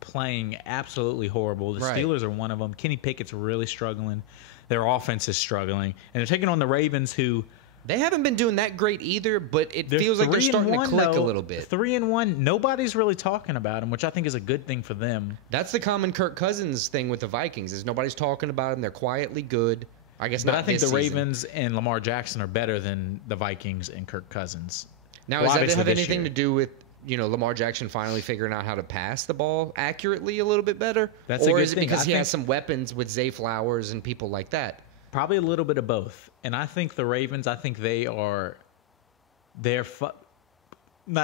playing absolutely horrible. The Steelers are one of them. Kenny Pickett's really struggling. Their offense is struggling. And they're taking on the Ravens, who... They haven't been doing that great either, but it feels like they're starting to click a little bit. 3-1. Nobody's really talking about them, which I think is a good thing for them. That's the common Kirk Cousins thing with the Vikings, is nobody's talking about them. They're quietly good. I guess not. But I think the this season. Ravens and Lamar Jackson are better than the Vikings and Kirk Cousins. Now, does that have anything to do with Lamar Jackson finally figuring out how to pass the ball accurately a little bit better? That's a or good is it thing. because he has some weapons with Zay Flowers and people like that? Probably a little bit of both. And I think the Ravens, not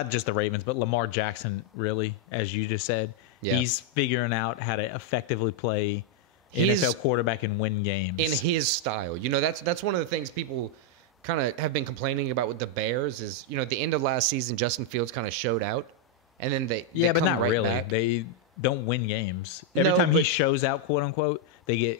just the Ravens, but Lamar Jackson, really, as you just said. Yeah. He's figuring out how to effectively play NFL quarterback and win games. In his style. That's one of the things people kind of have been complaining about with the Bears is, at the end of last season, Justin Fields kind of showed out. And then they but come not right really. back. They don't win games. Every time he shows out, quote unquote, they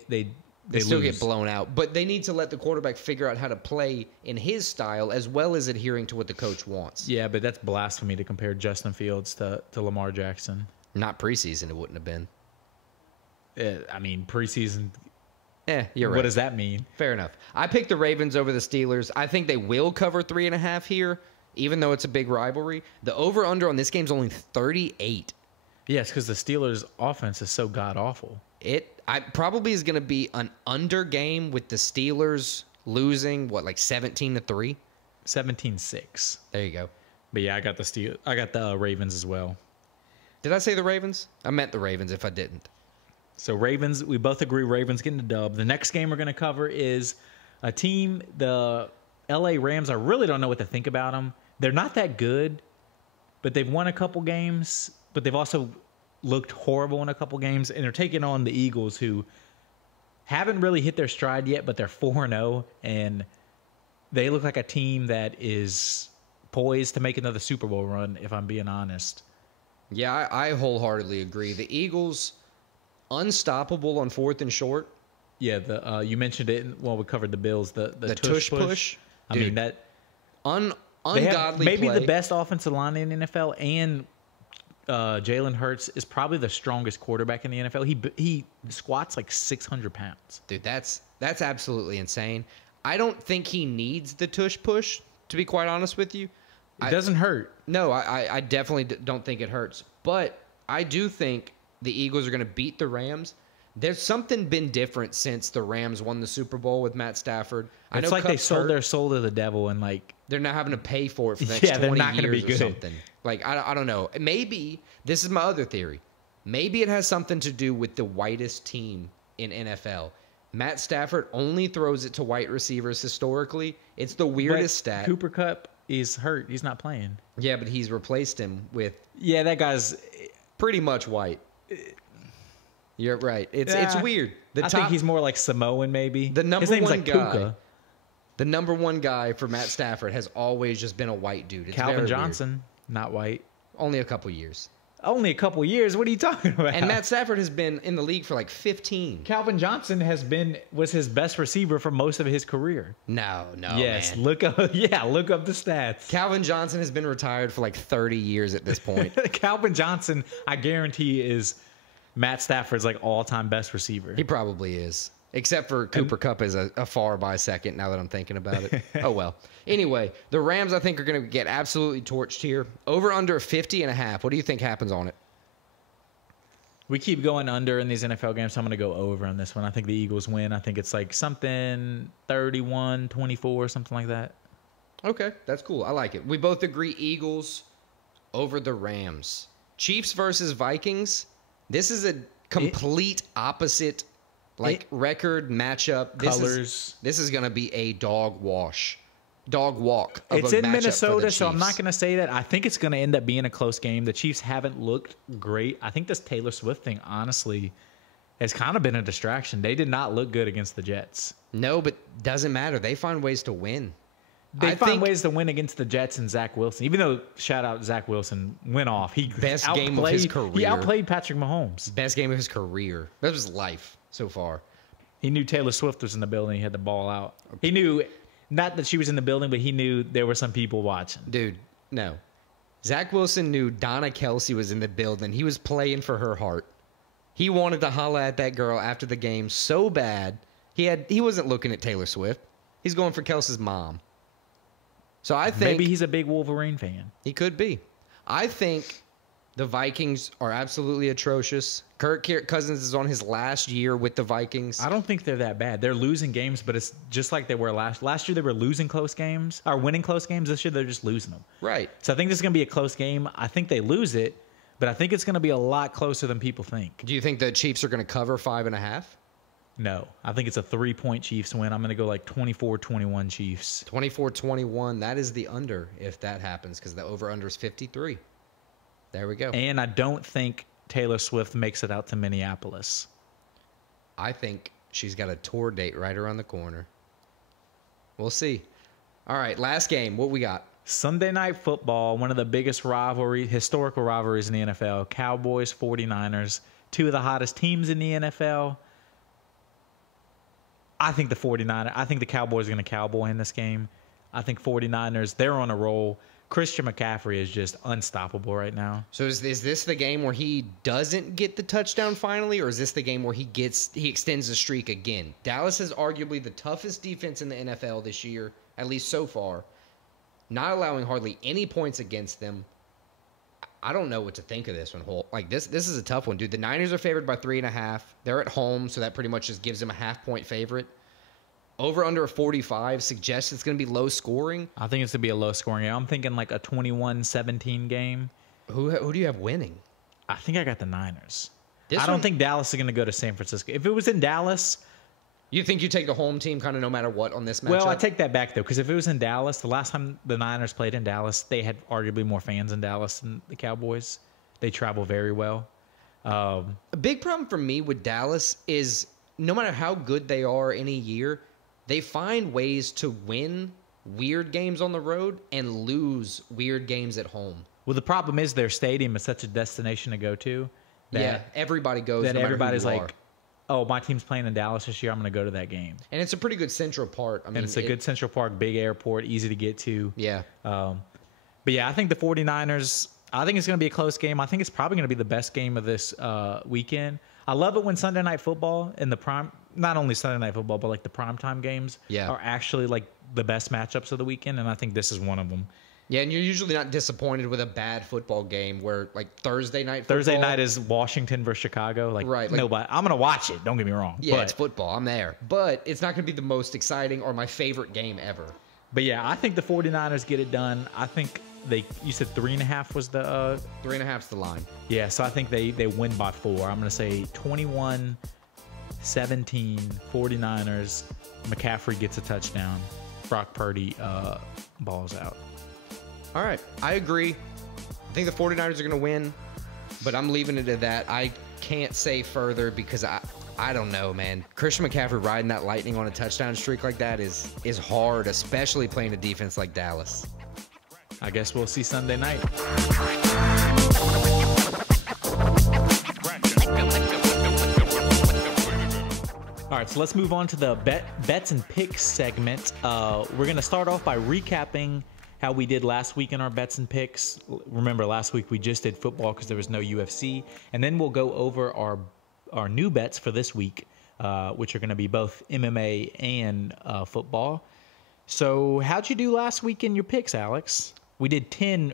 still lose. Get blown out. But they need to let the quarterback figure out how to play in his style as well as adhering to what the coach wants. Yeah, but that's blasphemy to compare Justin Fields to Lamar Jackson. Not preseason, it wouldn't have been. I mean, preseason. You're right. What does that mean? Fair enough. I picked the Ravens over the Steelers. I think they will cover 3.5 here, even though it's a big rivalry. The over-under on this game is only 38. Yes, because the Steelers' offense is so god-awful. I probably is going to be an under game with the Steelers losing, like 17-3? 17-6. There you go. But yeah, I got the Ravens as well. Did I say the Ravens? I meant the Ravens if I didn't. So Ravens, we both agree Ravens getting the dub. The next game we're going to cover is a team, the LA Rams. I really don't know what to think about them. They're not that good, but they've won a couple games, but they've also looked horrible in a couple games, and they're taking on the Eagles, who haven't really hit their stride yet, but they're 4-0, and they look like a team that is poised to make another Super Bowl run, if I'm being honest. Yeah, I wholeheartedly agree. The Eagles, unstoppable on 4th and short. Yeah, you mentioned it when we covered the Bills. The tush push. I mean, that ungodly maybe play. the best offensive line in the NFL, and Jalen Hurts is probably the strongest quarterback in the NFL. He squats like 600 pounds. Dude, that's absolutely insane. I don't think he needs the tush push, to be quite honest with you. It doesn't hurt. No, I definitely don't think it hurts. But I do think the Eagles are going to beat the Rams. There's something been different since the Rams won the Super Bowl with Matt Stafford. It's like they sold their soul to the devil, and like they're not having to pay for it for the next 20 they're not years gonna be or good. something. Like I don't know. Maybe this is my other theory. Maybe it has something to do with the whitest team in NFL. Matt Stafford only throws it to white receivers historically. It's the weirdest stat. Cooper Kupp is hurt. He's not playing. Yeah, but he's replaced him with that guy's pretty much white. You're right. It's weird. I think he's more like Samoan, maybe. The number His name's one like guy. Puka. The number one guy for Matt Stafford has always just been a white dude. It's Calvin very Johnson, not white. Weird. Only a couple years. Only a couple years? What are you talking about? And Matt Stafford has been in the league for like 15. Calvin Johnson was his best receiver for most of his career. No, Yes, man. look up the stats. Calvin Johnson has been retired for like 30 years at this point. Calvin Johnson, I guarantee, is Matt Stafford's like all-time best receiver. He probably is. Except for Cooper Kupp is a far by second now that I'm thinking about it. Oh, well. Anyway, the Rams, I think, are going to get absolutely torched here. Over under 50.5. What do you think happens on it? We keep going under in these NFL games, so I'm going to go over on this one. I think the Eagles win. I think it's like something 31-24, something like that. Okay, that's cool. I like it. We both agree Eagles over the Rams. Chiefs versus Vikings. This is a complete opposite record matchup. Colors. This is going to be a dog walk. It's in Minnesota, so I'm not going to say that. I think it's going to end up being a close game. The Chiefs haven't looked great. I think this Taylor Swift thing, honestly, has kind of been a distraction. They did not look good against the Jets. No, but doesn't matter. They find ways to win. They find ways to win against the Jets and Zach Wilson. Even though, shout out, Zach Wilson went off. Best game of his career. He outplayed Patrick Mahomes. Best game of his career. That was life so far. He knew Taylor Swift was in the building. He had the ball out. He knew, not that she was in the building, but he knew there were some people watching. Dude, no. Zach Wilson knew Donna Kelsey was in the building. He was playing for her heart. He wanted to holla at that girl after the game so bad. He wasn't looking at Taylor Swift. He's going for Kelsey's mom. So I think maybe he's a big Wolverine fan. He could be. I think the Vikings are absolutely atrocious. Kirk Cousins is on his last year with the Vikings. I don't think they're that bad. They're losing games, but it's just like they were last year. They were losing close games, or winning close games. This year they're just losing them. Right. So I think this is going to be a close game. I think they lose it, but I think it's going to be a lot closer than people think. Do you think the Chiefs are going to cover 5.5? No. I think it's a 3-point Chiefs win. I'm going to go like 24-21 Chiefs. 24-21. That is the under if that happens, because the over-under is 53. There we go. And I don't think Taylor Swift makes it out to Minneapolis. I think she's got a tour date right around the corner. We'll see. All right, last game. What we got? Sunday Night Football, one of the biggest historical rivalries in the NFL. Cowboys, 49ers, two of the hottest teams in the NFL. I think the Cowboys are going to cowboy in this game. I think 49ers, they're on a roll. Christian McCaffrey is just unstoppable right now. So is this the game where he doesn't get the touchdown finally, or is this the game where he extends the streak again? Dallas is arguably the toughest defense in the NFL this year, at least so far, not allowing hardly any points against them. I don't know what to think of this one. Like this is a tough one, dude. The Niners are favored by 3.5. They're at home, so that pretty much just gives them a half-point favorite. Over under a 45 suggests it's going to be low scoring. I think it's going to be a low scoring game. I'm thinking like a 21-17 game. Who do you have winning? I think I got the Niners. I don't think Dallas is going to go to San Francisco. If it was in Dallas... You think you take the home team kind of no matter what on this matchup? Well, I take that back, though, because if it was in Dallas, the last time the Niners played in Dallas, they had arguably more fans in Dallas than the Cowboys. They travel very well. A big problem for me with Dallas is no matter how good they are any year, they find ways to win weird games on the road and lose weird games at home. Well, the problem is their stadium is such a destination to go to. That everybody goes. That no matter everybody's who you like, are. oh, my team's playing in Dallas this year. I'm going to go to that game. And it's a pretty good central part. I mean, and it's a good Central Park, big airport, easy to get to. Yeah. But yeah, I think the 49ers, I think it's going to be a close game. I think it's probably going to be the best game of this weekend. I love it when Sunday Night Football in the prime, not only Sunday Night Football, but like the primetime games are actually like the best matchups of the weekend. And I think this is one of them. Yeah, and you're usually not disappointed with a bad football game where, like, Thursday night football. Thursday night is Washington versus Chicago. Like, right, like, nobody. I'm going to watch it. Don't get me wrong. Yeah, it's football. I'm there. But it's not going to be the most exciting or my favorite game ever. But, yeah, I think the 49ers get it done. I think you said 3.5 was the... 3.5's the line. Yeah, so I think they win by 4. I'm going to say 21-17, 49ers. McCaffrey gets a touchdown. Brock Purdy balls out. All right, I agree. I think the 49ers are going to win, but I'm leaving it at that. I can't say further because I don't know, man. Christian McCaffrey riding that lightning on a touchdown streak like that is hard, especially playing a defense like Dallas. I guess we'll see Sunday night. All right, so let's move on to the bets and picks segment. We're going to start off by recapping how we did last week in our bets and picks. Remember, last week we just did football because there was no UFC. And then we'll go over our new bets for this week, which are going to be both MMA and football. So how'd you do last week in your picks, Alex? We did 10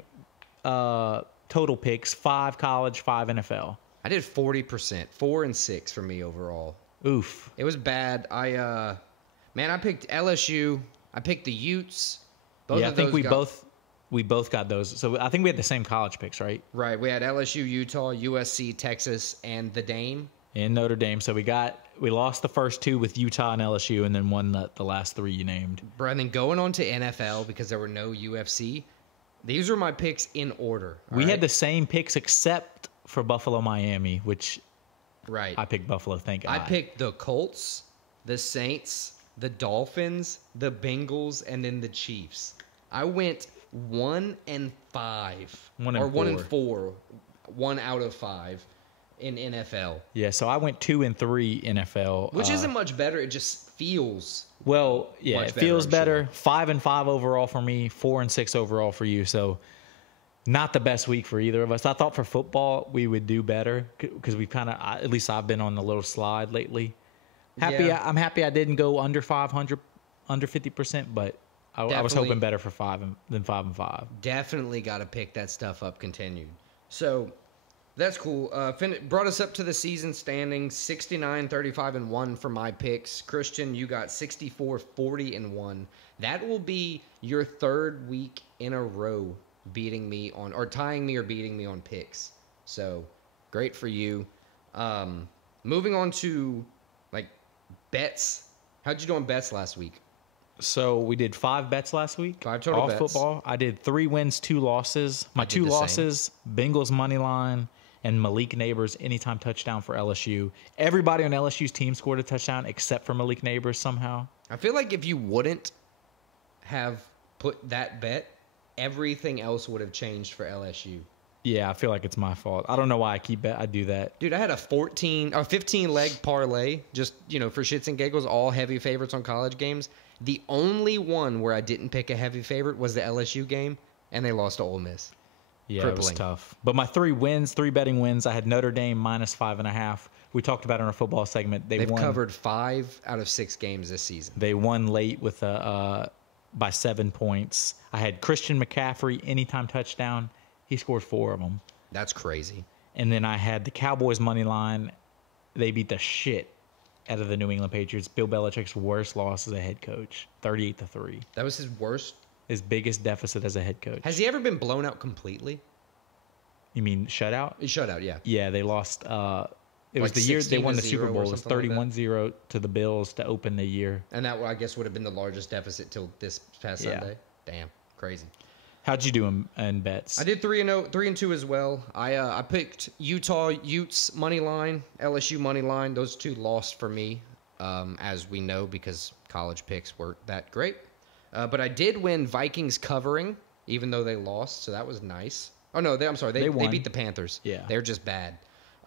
total picks, 5 college, 5 NFL. I did 40%, 4 and 6 for me overall. Oof. It was bad. I picked LSU. I picked the Utes. I think we both got those. So I think we had the same college picks, right? Right. We had LSU, Utah, USC, Texas, and the Dame. And Notre Dame. So we lost the first 2 with Utah and LSU, and then won the last 3 you named. Brandon, going on to NFL because there were no UFC. These were my picks in order. We had the same picks except for Buffalo, Miami, which I picked Buffalo. Thank God. I picked the Colts, the Saints, the Dolphins, the Bengals, and then the Chiefs. I went 1 and 5. 1 and 4. 1 out of 5 in NFL. Yeah, so I went 2 and 3 NFL. Which isn't much better. It just feels it feels better. 5 and 5 overall for me, 4 and 6 overall for you. So not the best week for either of us. I thought for football we would do better because we kind of, at least I've been on a little slide lately. I'm happy I didn't go under 500, under 50%, but I was hoping better for 5 than 5 and 5. Definitely got to pick that stuff up continued. So that's cool. Brought us up to the season standings, 69, 35, and 1 for my picks. Christian, you got 64, 40, and 1. That will be your 3rd week in a row tying me or beating me on picks. So great for you. Moving on to bets. How'd you do on bets last week? So we did 5 bets last week. 5 total all bets. Football. I did 3 wins, 2 losses. My 2 losses, Bengals money line and Malik Neighbors anytime touchdown for LSU. Everybody on LSU's team scored a touchdown except for Malik Neighbors somehow. I feel like if you wouldn't have put that bet, everything else would have changed for LSU. Yeah, I feel like it's my fault. I don't know why I do that. Dude, I had a 15 leg parlay, just, for shits and giggles, all heavy favorites on college games. The only one where I didn't pick a heavy favorite was the LSU game. and they lost to Ole Miss. Yeah, Crippling. It was tough. But my 3 betting wins, I had Notre Dame -5.5. We talked about it in our football segment. They've won, covered 5 out of 6 games this season. They won late with by 7 points. I had Christian McCaffrey anytime touchdown. He scored 4 of them. That's crazy. And then I had the Cowboys money line. They beat the shit out of the New England Patriots. Bill Belichick's worst loss as a head coach, 38-3. That was his worst. His biggest deficit as a head coach. Has he ever been blown out completely? You mean shutout? Shutout, yeah. Yeah, they lost. It was Like the year they won the 16-0 Super Bowl. or It was something like that? 31-0 to the Bills to open the year. And that, I guess, would have been the largest deficit till this past Yeah. Sunday. Damn, crazy. How'd you do in bets? I did 3-2 as well. I picked Utah Utes money line, LSU money line. Those 2 lost for me, as we know, because college picks weren't that great. But I did win Vikings covering, even though they lost, so that was nice. Oh no, I'm sorry, they beat the Panthers. Yeah, they're just bad.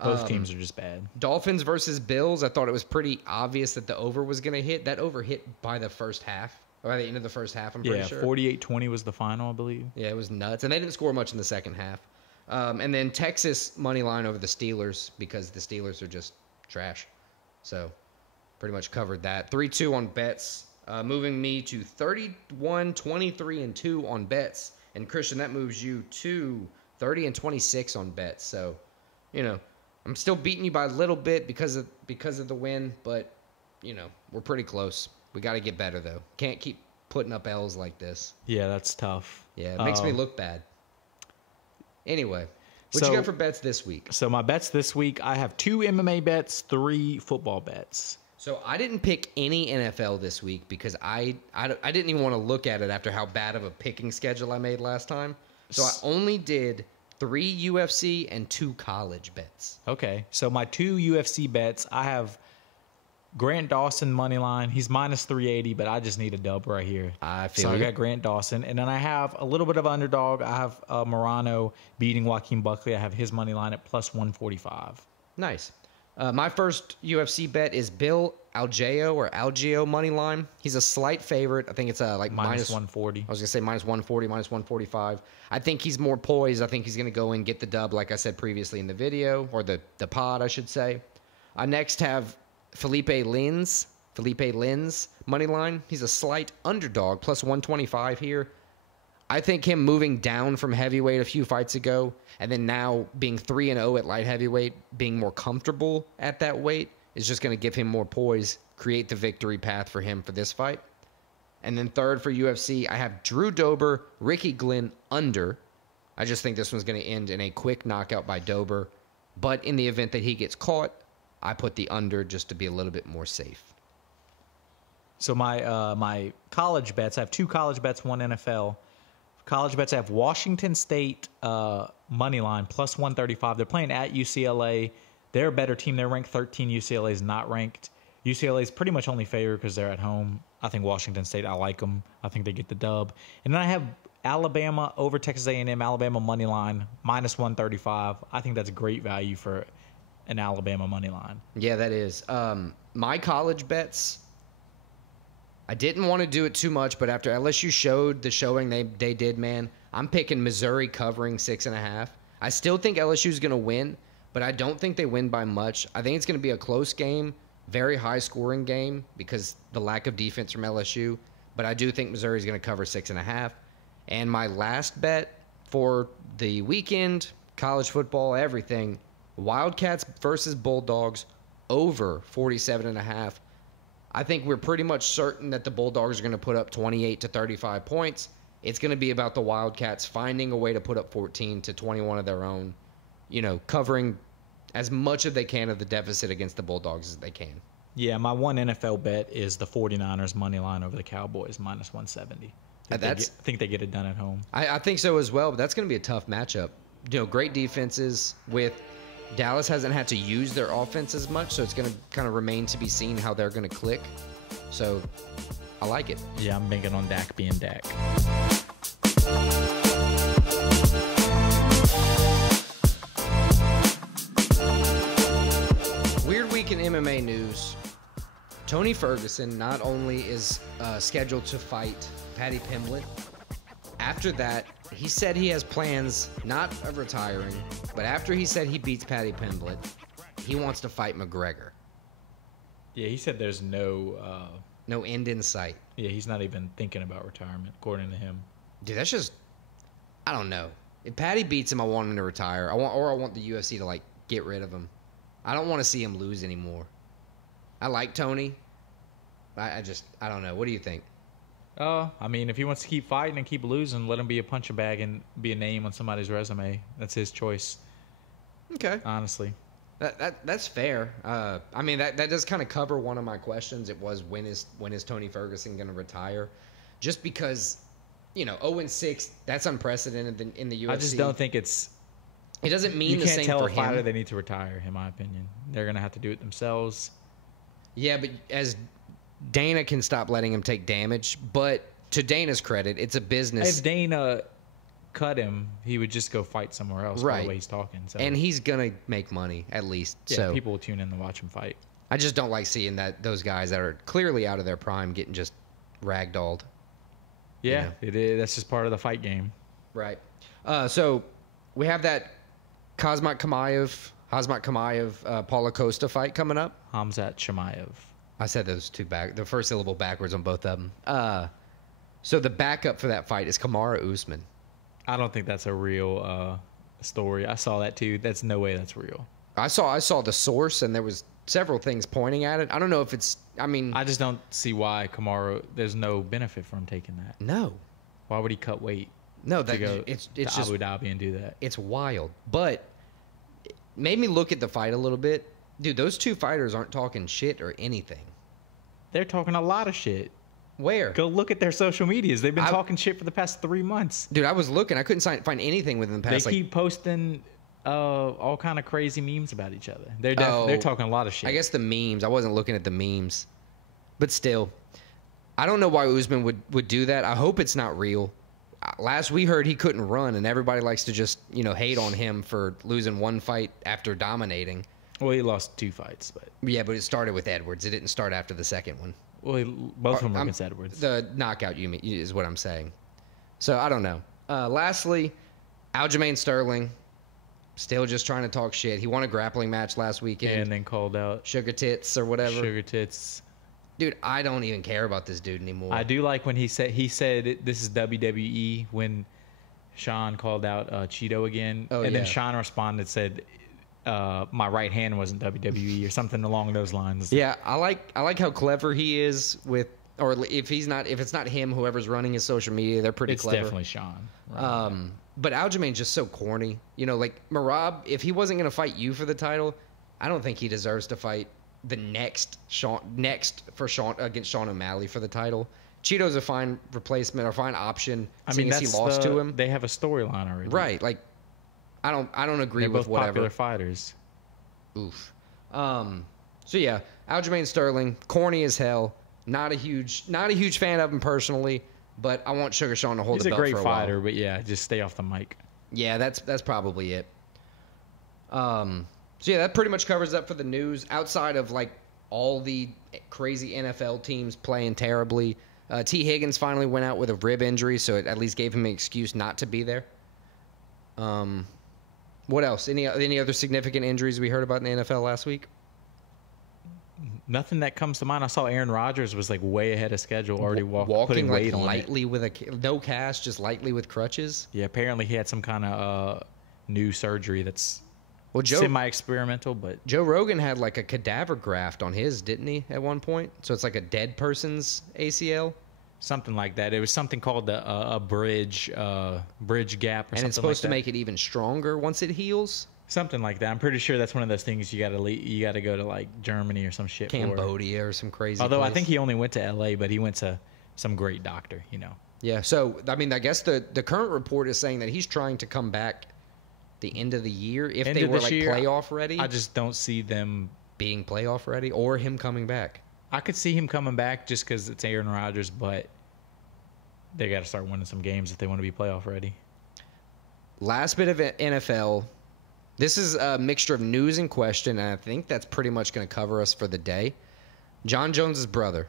Both teams are just bad. Dolphins versus Bills. I thought it was pretty obvious that the over was going to hit. That over hit by the first half. Or by the end of the first half, I'm pretty sure. 48-20 was the final, I believe. Yeah, it was nuts. And they didn't score much in the second half. And then Texas money line over the Steelers because the Steelers are just trash. So pretty much covered that. 3-2 on bets, moving me to 31-23-2 on bets. And Christian, that moves you to 30-26 on bets. So, you know, I'm still beating you by a little bit because of the win, but you know, we're pretty close. We got to get better though. Can't keep putting up L's like this. Yeah, that's tough. Yeah, it makes me look bad. Anyway, what you got for bets this week? So my bets this week, I have 2 MMA bets, 3 football bets. So I didn't pick any NFL this week because I didn't even want to look at it after how bad of a picking schedule I made last time. So I only did 3 UFC and 2 college bets. Okay, so my 2 UFC bets, I have Grant Dawson money line. He's -380, but I just need a dub right here. I feel so you. I got Grant Dawson, and then I have a little bit of underdog. I have Morano beating Joaquin Buckley. I have his money line at +145. Nice. My first UFC bet is Bill Algeo money line. He's a slight favorite. I think it's like -140. I was gonna say -140, -145. I think he's more poised. I think he's gonna go and get the dub, like I said previously in the video or the pod, I should say. I next have Felipe Lins money line. He's a slight underdog, +125 here. I think him moving down from heavyweight a few fights ago and then now being 3-0 at light heavyweight, being more comfortable at that weight is just going to give him more poise, create the victory path for him for this fight. And then third for UFC, I have Drew Dober, Ricky Glenn under. I just think this one's going to end in a quick knockout by Dober. But in the event that he gets caught, I put the under just to be a little bit more safe. So my college bets, I have 2 college bets, 1 NFL. College bets, I have Washington State money line +135. They're playing at UCLA. They're a better team. They're ranked 13. UCLA is not ranked. UCLA is pretty much only favored because they're at home. I think Washington State, I like them. I think they get the dub. And then I have Alabama over Texas A&M. Alabama money line -135. I think that's great value for an Alabama money line. Yeah, that is. My college bets, I didn't want to do it too much, but after LSU showed the showing they did, man, I'm picking Missouri covering 6.5. I still think LSU is going to win, but I don't think they win by much. I think it's going to be a close game, very high-scoring game because the lack of defense from LSU, but I do think Missouri is going to cover 6.5. And my last bet for the weekend, college football, everything, Wildcats versus Bulldogs over 47.5. I think we're pretty much certain that the Bulldogs are going to put up 28 to 35 points. It's going to be about the Wildcats finding a way to put up 14 to 21 of their own, you know, covering as much as they can of the deficit against the Bulldogs as they can. Yeah, my one NFL bet is the 49ers money line over the Cowboys -170. I think they get it done at home. I think so as well, but that's going to be a tough matchup. You know, great defenses with Dallas hasn't had to use their offense as much, so it's going to kind of remain to be seen how they're going to click. So I like it. Yeah, I'm banking on Dak being Dak. Weird week in MMA news. Tony Ferguson not only is scheduled to fight Paddy Pimblett, after that, he said he has plans not of retiring, but after he said he beats Paddy Pimblett, he wants to fight McGregor. Yeah, he said there's no end in sight. Yeah, he's not even thinking about retirement, according to him. Dude, that's just, I don't know. If Paddy beats him, I want him to retire. I want the UFC to like get rid of him. I don't want to see him lose anymore. I like Tony. I don't know. What do you think? I mean, if he wants to keep fighting and keep losing, let him be a punching bag and be a name on somebody's resume. That's his choice. Okay. Honestly. That's fair. I mean, that does kind of cover one of my questions. It was when is Tony Ferguson going to retire? Just because, 0-6, that's unprecedented in the UFC. I just don't think it's. It doesn't mean the same for him. You can't tell a fighter they need to retire, in my opinion. They're going to have to do it themselves. Yeah, but as Dana can stop letting him take damage, but to Dana's credit, it's a business. If Dana cut him, he would just go fight somewhere else. Right. By the way he's talking. So. And he's gonna make money at least. Yeah, so people will tune in to watch him fight. I just don't like seeing those guys that are clearly out of their prime getting just ragdolled. Yeah, it is. That's just part of the fight game. Right. So we have that Khamzat Chimaev, Paulo Costa fight coming up. Khamzat Chimaev. I said those two the first syllable backwards on both of them. So the backup for that fight is Kamaru Usman. I don't think that's a real story. I saw that too. That's no way that's real. I saw the source, and there was several things pointing at it. I don't know if it's. I mean, I just don't see why Kamaru. There's no benefit for him taking that. No. Why would he cut weight? No, to go it's to just Abu Dhabi and do that. It's wild, but it made me look at the fight a little bit. Dude, those two fighters aren't talking shit or anything. They're talking a lot of shit. Where? Go look at their social medias. They've been talking shit for the past 3 months. Dude, I was looking. I couldn't find anything within the past. They keep posting all kind of crazy memes about each other. They're talking a lot of shit. I guess the memes. I wasn't looking at the memes, but still, I don't know why Usman would do that. I hope it's not real. Last we heard, he couldn't run, and everybody likes to just hate on him for losing one fight after dominating. Well, he lost 2 fights, but yeah, but it started with Edwards. It didn't start after the second one. Well, both of them were against Edwards. The knockout, you mean, is what I'm saying. So I don't know. Lastly, Aljamain Sterling, still just trying to talk shit. He won a grappling match last weekend. And then called out Sugar Tits or whatever. Sugar Tits. Dude, I don't even care about this dude anymore. I do like when he said this is WWE when Sean called out Cheeto again, then Sean responded said my right hand wasn't WWE or something along those lines. Yeah, I like how clever he is with, or if it's not him, whoever's running his social media, they're pretty clever. It's definitely Sean. But Aljamain's just so corny. Like Merab, if he wasn't gonna fight you for the title, I don't think he deserves to fight the next for Sean against Sean O'Malley for the title. Cheeto's a fine replacement or fine option. I mean, he lost to him. They have a storyline already, right? Like, I don't agree They're with both whatever. Popular fighters. Oof. So yeah, Aljamain Sterling, corny as hell. Not a huge fan of him personally, but I want Sugar Sean to hold the belt for a while. He's a great fighter, but yeah, just stay off the mic. Yeah, that's probably it. So yeah, that pretty much covers up for the news. Outside of like all the crazy NFL teams playing terribly, T. Higgins finally went out with a rib injury, so it at least gave him an excuse not to be there. What else? Any other significant injuries we heard about in the NFL last week? Nothing that comes to mind. I saw Aaron Rodgers was like way ahead of schedule, already walking putting weight like on lightly with no cast, just lightly with crutches. Yeah, apparently he had some kind of new surgery that's Joe semi-experimental, but Joe Rogan had like a cadaver graft on his, didn't he, at one point? So it's like a dead person's ACL. Something like that. It was something called a bridge gap or something like that. And it's supposed to make it even stronger once it heals. Something like that. I'm pretty sure that's one of those things you got to go to like Germany or some shit. Cambodia or some crazy. Although place. I think he only went to LA, but he went to some great doctor. Yeah. So I mean, I guess the current report is saying that he's trying to come back the end of the year if they were like playoff ready. I just don't see them being playoff ready or him coming back. I could see him coming back just because it's Aaron Rodgers, but they got to start winning some games if they want to be playoff ready. Last bit of NFL. This is a mixture of news and question, and I think that's pretty much going to cover us for the day. John Jones's brother.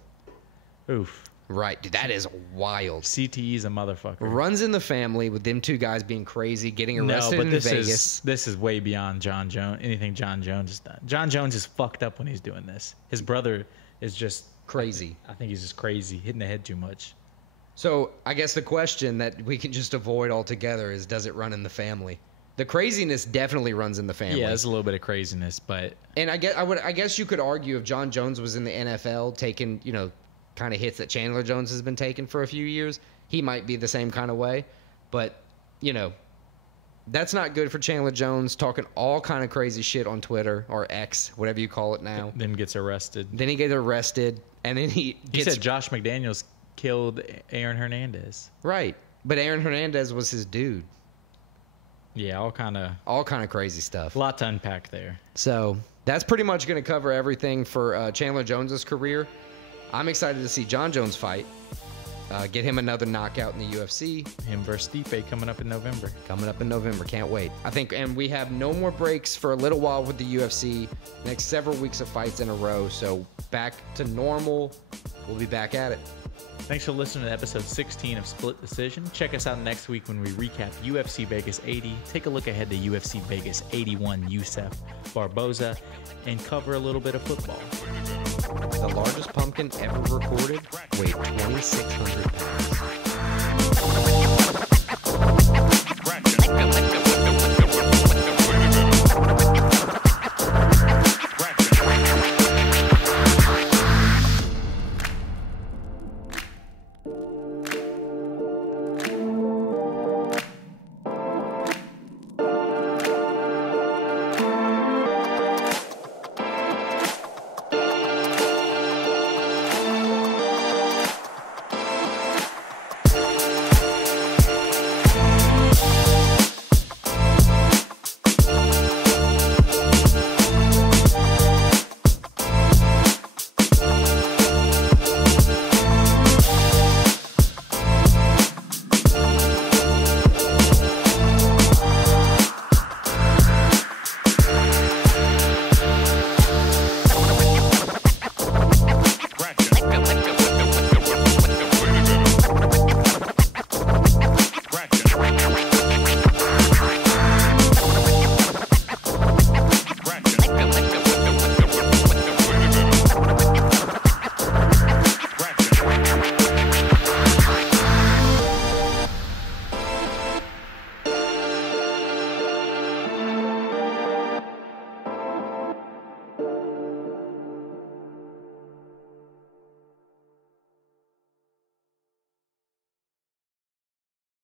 Oof. Right, dude, that is wild. CTE's a motherfucker. Runs in the family with them two guys being crazy, getting arrested in Vegas. This is way beyond John Jones. Anything John Jones has done. John Jones is fucked up when he's doing this. His brother is just crazy. I think he's just crazy, hitting the head too much. So I guess the question that we can just avoid altogether is, does it run in the family? The craziness definitely runs in the family. Yeah, there's a little bit of craziness, but and I guess you could argue if John Jones was in the NFL taking, kind of hits that Chandler Jones has been taking for a few years, he might be the same kind of way. But, that's not good for Chandler Jones, talking all kind of crazy shit on Twitter or X, whatever you call it now. Then gets arrested. Then he gets arrested, and then he said Josh McDaniels killed Aaron Hernandez. Right. But Aaron Hernandez was his dude. Yeah, all kind of crazy stuff. A lot to unpack there. So that's pretty much going to cover everything for Chandler Jones's career. I'm excited to see John Jones fight. Get him another knockout in the UFC. Him versus Stipe coming up in November. Can't wait. I think, and we have no more breaks for a little while with the UFC. Next several weeks of fights in a row. So back to normal. We'll be back at it. Thanks for listening to episode 16 of Split Decision. Check us out next week when we recap UFC Vegas 80, take a look ahead to UFC Vegas 81 Youssef Barboza, and cover a little bit of football. The largest pumpkin ever recorded weighed 2,600 pounds.